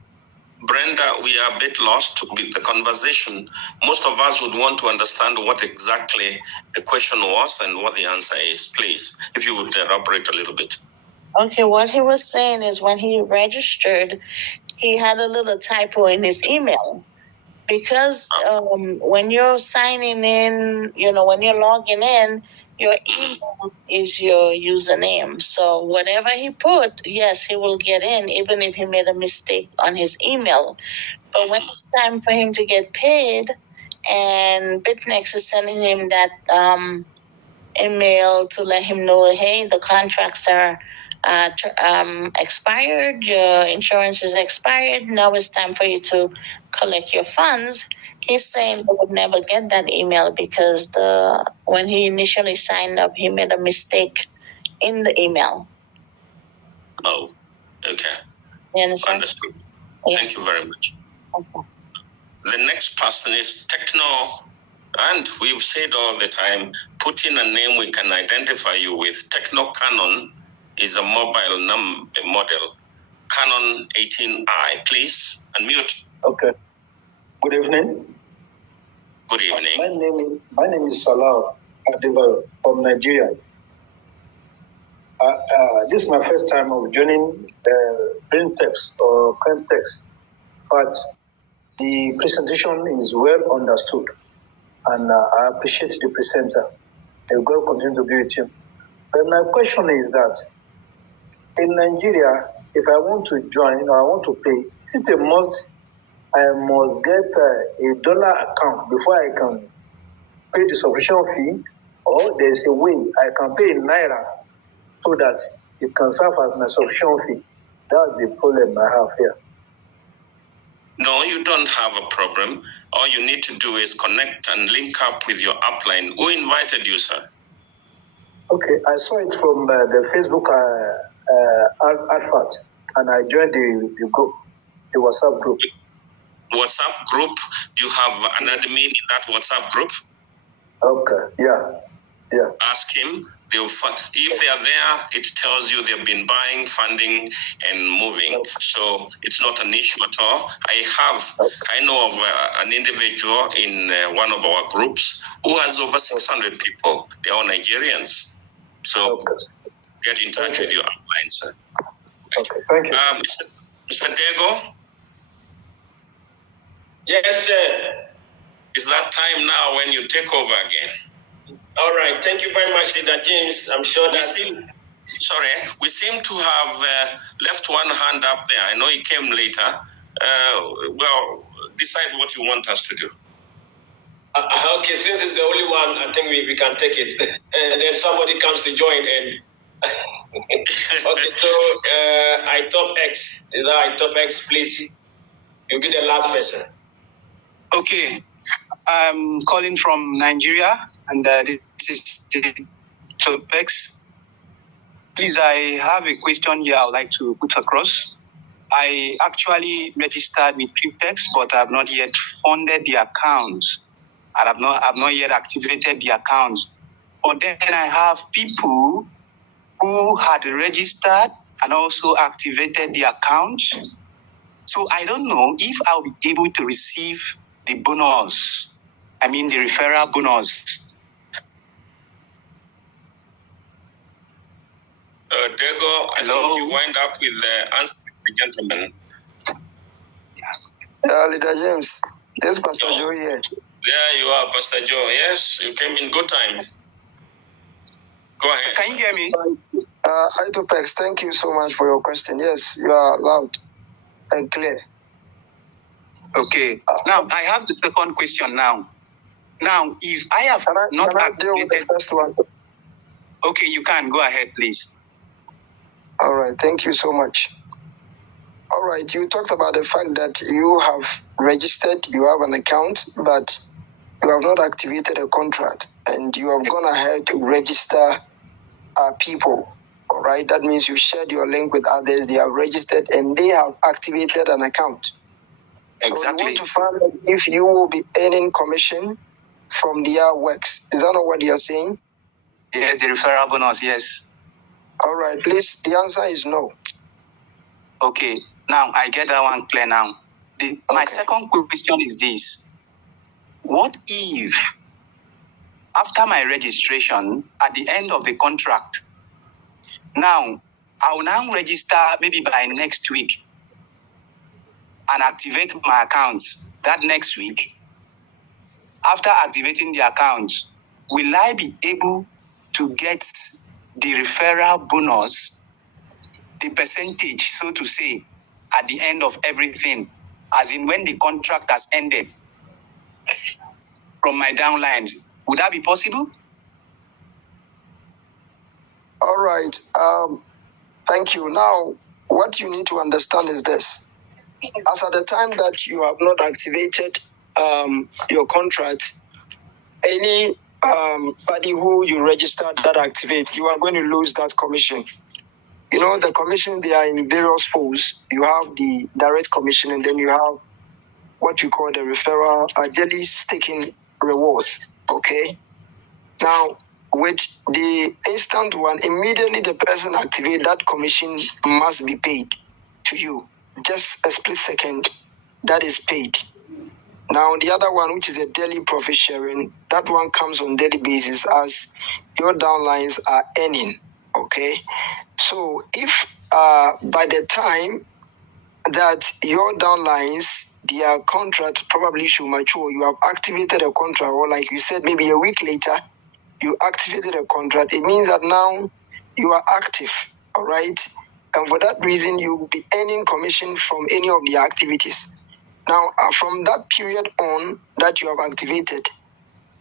Brenda, we are a bit lost with the conversation. Most of us would want to understand what exactly the question was and what the answer is. Please, if you would elaborate a little bit. Okay, what he was saying is when he registered, he had a little typo in his email. Because when you're signing in, when you're logging in, your email is your username. So whatever he put, yes, he will get in, even if he made a mistake on his email. But when it's time for him to get paid, and BYTNEX is sending him that email to let him know, hey, the contracts are expired, your insurance is expired, now it's time for you to collect your funds. He's saying he would never get that email because when he initially signed up, he made a mistake in the email. Oh, okay. You understand? Understood. Yeah. Thank you very much. Okay. The next person is Techno, and we've said all the time, put in a name we can identify you with. Techno Canon is a mobile model. Canon 18i, please unmute. Okay. Good evening. Good evening. My name is Salah Adiva from Nigeria. This is my first time of joining BYTNEX or CRYPTEX, but the presentation is well understood, and I appreciate the presenter. May God continue to be with you. But my question is that in Nigeria, if I want to join or I want to pay, is it a must? I must get a dollar account before I can pay the subscription fee, or there's a way I can pay in Naira so that it can serve as my subscription fee. That's the problem I have here. No, you don't have a problem. All you need to do is connect and link up with your upline. Who invited you, sir? Okay, I saw it from the Facebook advert, and I joined the group, the WhatsApp group. WhatsApp group? You have an admin in that WhatsApp group? Okay, yeah. Ask him. If they are there, it tells you they've been buying, funding, and moving. So it's not an issue at all. I know of an individual in one of our groups who has over 600 people. They're all Nigerians. So get in touch with your upline, sir. Okay, thank you. Mr. Diego? Yes, sir. Is that time now when you take over again? All right. Thank you very much, Leader James. I'm sure that... We seem to have left one hand up there. I know he came later. Well, decide what you want us to do. Okay, since it's the only one, I think we can take it. And then somebody comes to join and... Okay, so iTopX. Is that iTopX, please? You'll be the last person. Okay. I'm calling from Nigeria, and this is iTopX. Please, I have a question here I would like to put across. I actually registered with CRYPTEX, but I have not yet funded the account. I have not yet activated the account. But then I have people who had registered and also activated the account. So I don't know if I'll be able to receive the bonus. I mean the referral bonus. Diego, I think you wind up with the answer, the gentleman. Leader James, this Pastor Joe here. There you are, Pastor Joe. Yes, you came in good time. Go ahead. So can you hear me? CRYPTEX, thank you so much for your question. Yes, you are loud and clear. Okay. Now, I have the second question now. Now, if I have not activated the first one. Okay, you can. Go ahead, please. All right. Thank you so much. All right. You talked about the fact that you have registered, you have an account, but you have not activated a contract, and you have gone ahead to register people. All right. That means you shared your link with others, they have registered, and they have activated an account. Exactly. So you want to find out if you will be earning commission from their works. Is that not what you're saying? Yes, the referral bonus, yes. All right, please. The answer is no. Okay, now I get that one clear now. My second question is this. What if, after my registration, at the end of the contract, now, I will now register maybe by next week and activate my account that next week. After activating the account, will I be able to get the referral bonus, the percentage, so to say, at the end of everything, as in when the contract has ended from my downlines? Would that be possible? All right. Thank you. Now, what you need to understand is this. As at the time that you have not activated your contract, any party who you registered that activate, you are going to lose that commission. You know, the commission, they are in various pools. You have the direct commission, and then you have what you call the referral daily staking rewards. Okay. Now, with the instant one, immediately the person activate, that commission must be paid to you. Just a split second, that is paid. Now, the other one, which is a daily profit sharing, that one comes on daily basis as your downlines are earning. Okay. So if by the time that your downlines, their contract probably should mature, you have activated a contract, or like you said, maybe a week later, you activated a contract, it means that now you are active, all right? And for that reason, you will be earning commission from any of the activities. Now, from that period on that you have activated,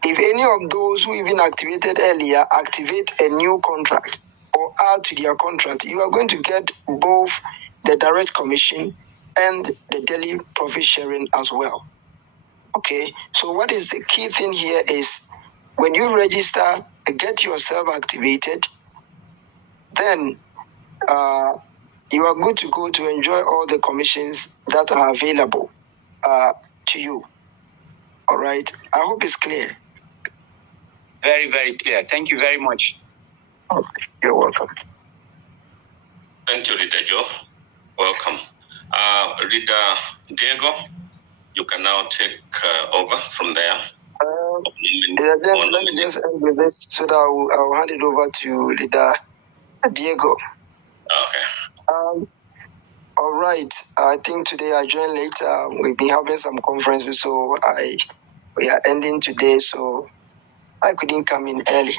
if any of those who even activated earlier activate a new contract or add to their contract, you are going to get both the direct commission and the daily profit sharing as well. Okay, so what is the key thing here is when you register, get yourself activated, then you are good to go to enjoy all the commissions that are available to you. All right, I hope it's clear. Very, very clear. Thank you very much. Okay, you're welcome. Thank you, Leader Joe. Welcome. Leader Diego, you can now take over from there. Let me just end with this so that I'll hand it over to Leader Diego. Okay. All right. I think today I joined later. We've been having some conferences, so we are ending today, so I couldn't come in early.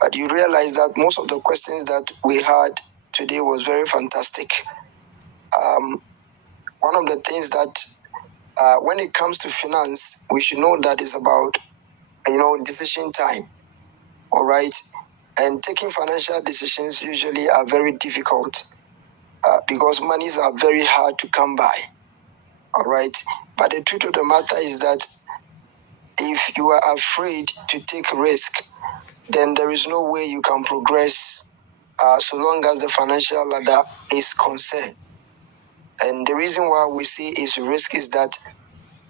But you realize that most of the questions that we had today was very fantastic. One of the things that when it comes to finance, we should know that it's about, decision time. All right. And taking financial decisions usually are very difficult because monies are very hard to come by. All right. But the truth of the matter is that if you are afraid to take risk, then there is no way you can progress so long as the financial ladder is concerned. And the reason why we say is risk is that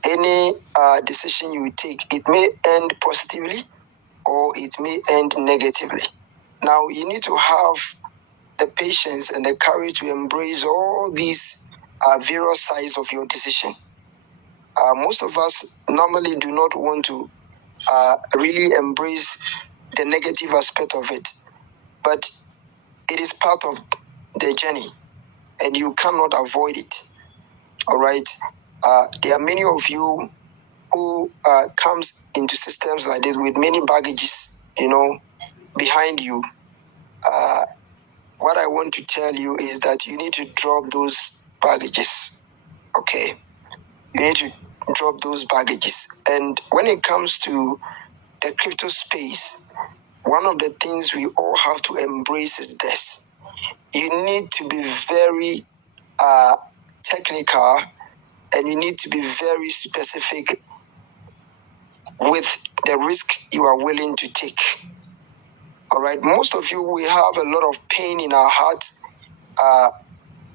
any decision you take, it may end positively or it may end negatively. Now, you need to have the patience and the courage to embrace all these various sides of your decision. Most of us normally do not want to really embrace the negative aspect of it, but it is part of the journey and you cannot avoid it. All right. There are many of you who comes into systems like this with many baggages, behind you. What I want to tell you is that you need to drop those baggages, okay? You need to drop those baggages. And when it comes to the crypto space, one of the things we all have to embrace is this. You need to be very technical, and you need to be very specific with the risk you are willing to take. All right, most of you, we have a lot of pain in our hearts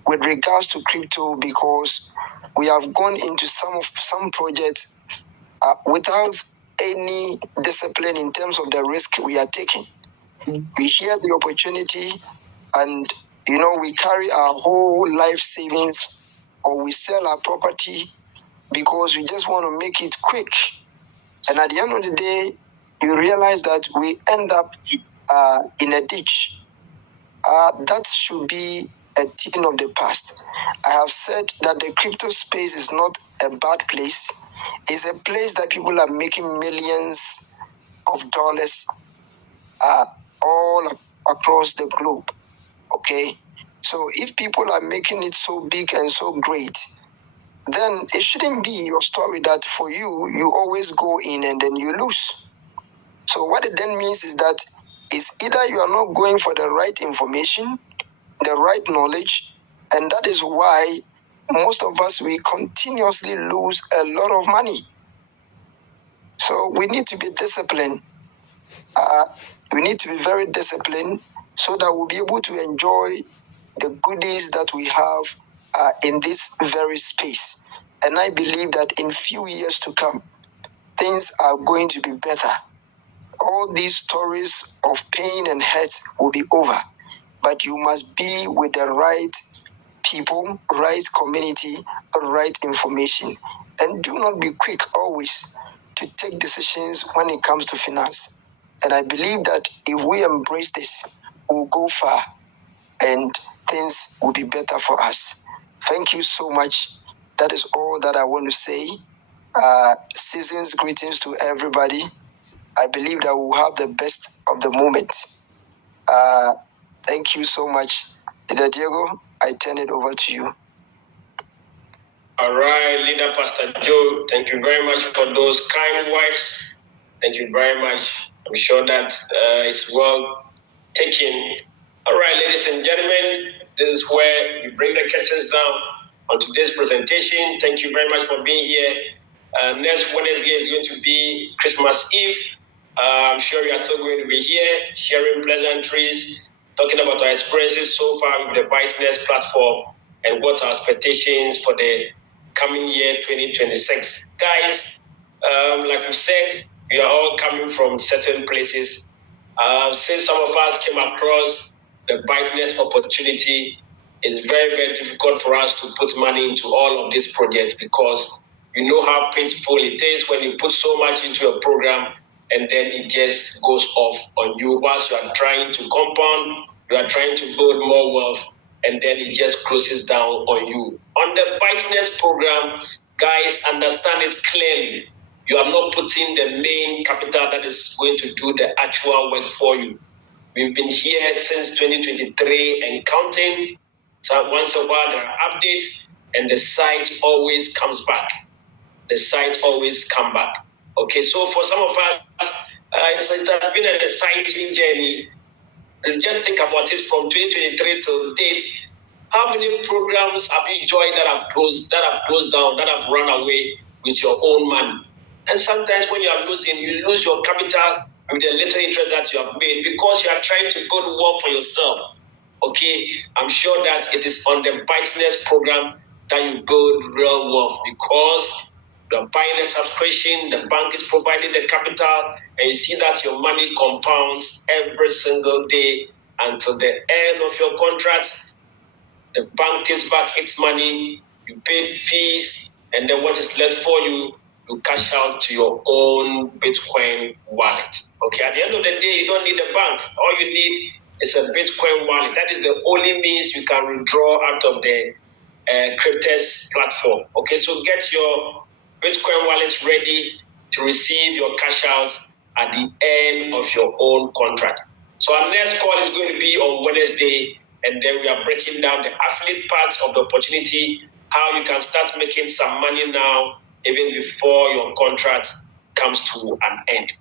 with regards to crypto, because we have gone into some projects without any discipline in terms of the risk we are taking. We hear the opportunity, and we carry our whole life savings, or we sell our property because we just want to make it quick. And at the end of the day, you realize that we end up in a ditch. That should be a thing of the past. I have said that the crypto space is not a bad place. It's a place that people are making millions of dollars all across the globe. Okay? So if people are making it so big and so great, then it shouldn't be your story that for you always go in and then you lose. So what it then means is that it's either you are not going for the right information, the right knowledge, and that is why most of us, we continuously lose a lot of money. So we need to be disciplined. We need to be very disciplined so that we'll be able to enjoy the goodies that we have in this very space. And I believe that in few years to come, things are going to be better. All these stories of pain and hurt will be over. But you must be with the right people, right community, right information. And do not be quick always to take decisions when it comes to finance. And I believe that if we embrace this, we'll go far and things will be better for us. Thank you so much. That is all that I want to say. Season's greetings to everybody. I believe that we'll have the best of the moment. Thank you so much. Leader Diego, I turn it over to you. All right, Leader Pastor Joe, thank you very much for those kind words. Thank you very much. I'm sure that it's well taken. All right, ladies and gentlemen, this is where we bring the curtains down on today's presentation. Thank you very much for being here. Next Wednesday is going to be Christmas Eve. I'm sure you are still going to be here, sharing pleasantries, talking about our experiences so far with the BYTNEX platform and what our expectations for the coming year 2026. Guys, like we said, we are all coming from certain places. Since some of us came across the BYTNEX opportunity, it's very, very difficult for us to put money into all of these projects, because you know how painful it is when you put so much into a program and then it just goes off on you whilst you are trying to compound, you are trying to build more wealth, and then it just closes down on you. On the BYTNEX program, guys, understand it clearly. You are not putting the main capital that is going to do the actual work for you. We've been here since 2023 and counting. So once a while there are updates, and the site always comes back. The site always comes back. Okay, so for some of us, it has been an exciting journey. And just think about it from 2023 till date. How many programs have you joined that have closed down, that have run away with your own money? And sometimes when you are losing, you lose your capital with the little interest that you have made because you are trying to build wealth for yourself. Okay, I'm sure that it is on the BYTNEX program that you build real wealth, because you're buying a subscription, the bank is providing the capital, and you see that your money compounds every single day until the end of your contract. The bank takes back its money, you pay fees, and then what is left for you, you cash out to your own Bitcoin wallet. Okay, at the end of the day, you don't need a bank. All you need is a Bitcoin wallet. That is the only means you can withdraw out of the CRYPTEX platform. Okay, so get your Bitcoin wallet ready to receive your cash out at the end of your own contract. So our next call is going to be on Wednesday, and then we are breaking down the affiliate part of the opportunity, how you can start making some money now, even before your contract comes to an end.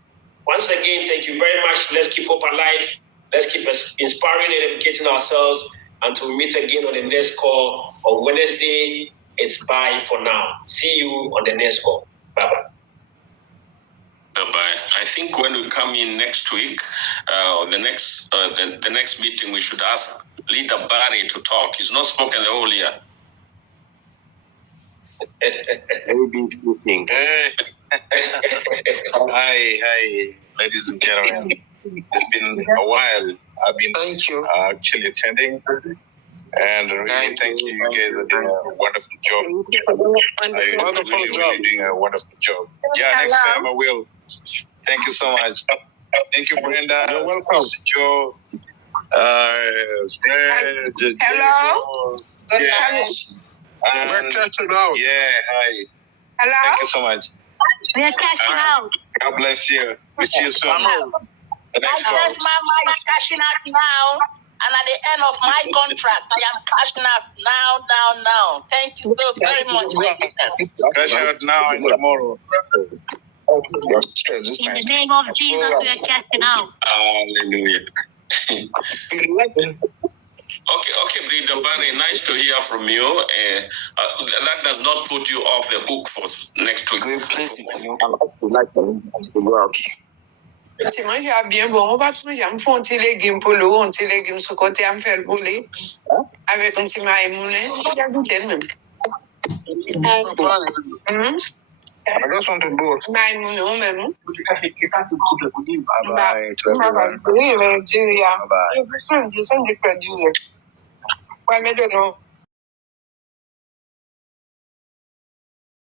Once again, thank you very much. Let's keep hope alive. Let's keep inspiring and educating ourselves until we meet again on the next call on Wednesday. It's bye for now. See you on the next call. Bye-bye. Bye-bye. I think when we come in next week, the next meeting, we should ask Leader Barry to talk. He's not spoken the whole year. Hi, ladies and gentlemen. It's been a while. I've been actually attending, and really thank you. You guys are doing a wonderful job. Really doing a wonderful job. Yeah, next time I will. Thank you so much. Thank you, Brenda. You're welcome. Joe. Fred. Hello. Yes. We're cashing out. Yeah, hi. Hello. Thank you so much. We're cashing out. God bless you. We see you soon. My guest mama is cashing out now, and at the end of my contract, I am cashing out now. Thank you so very much, my business. Cash out now and tomorrow. In the name of Jesus, we are casting out. Hallelujah. Okay, Brother Barry, nice to hear from you. That does not put you off the hook for next week. Moi, j'ai bien bon. On va faire un petit légume pour l'eau, un petit légume sur côté à me faire bouler. Avec un petit maïs moulin. C'est bien goûté même. I just want to go. Maïs moulin même. Bye to everyone. Oui, Nigeria. Bye. Je sens du produit. Ouais, mais de non.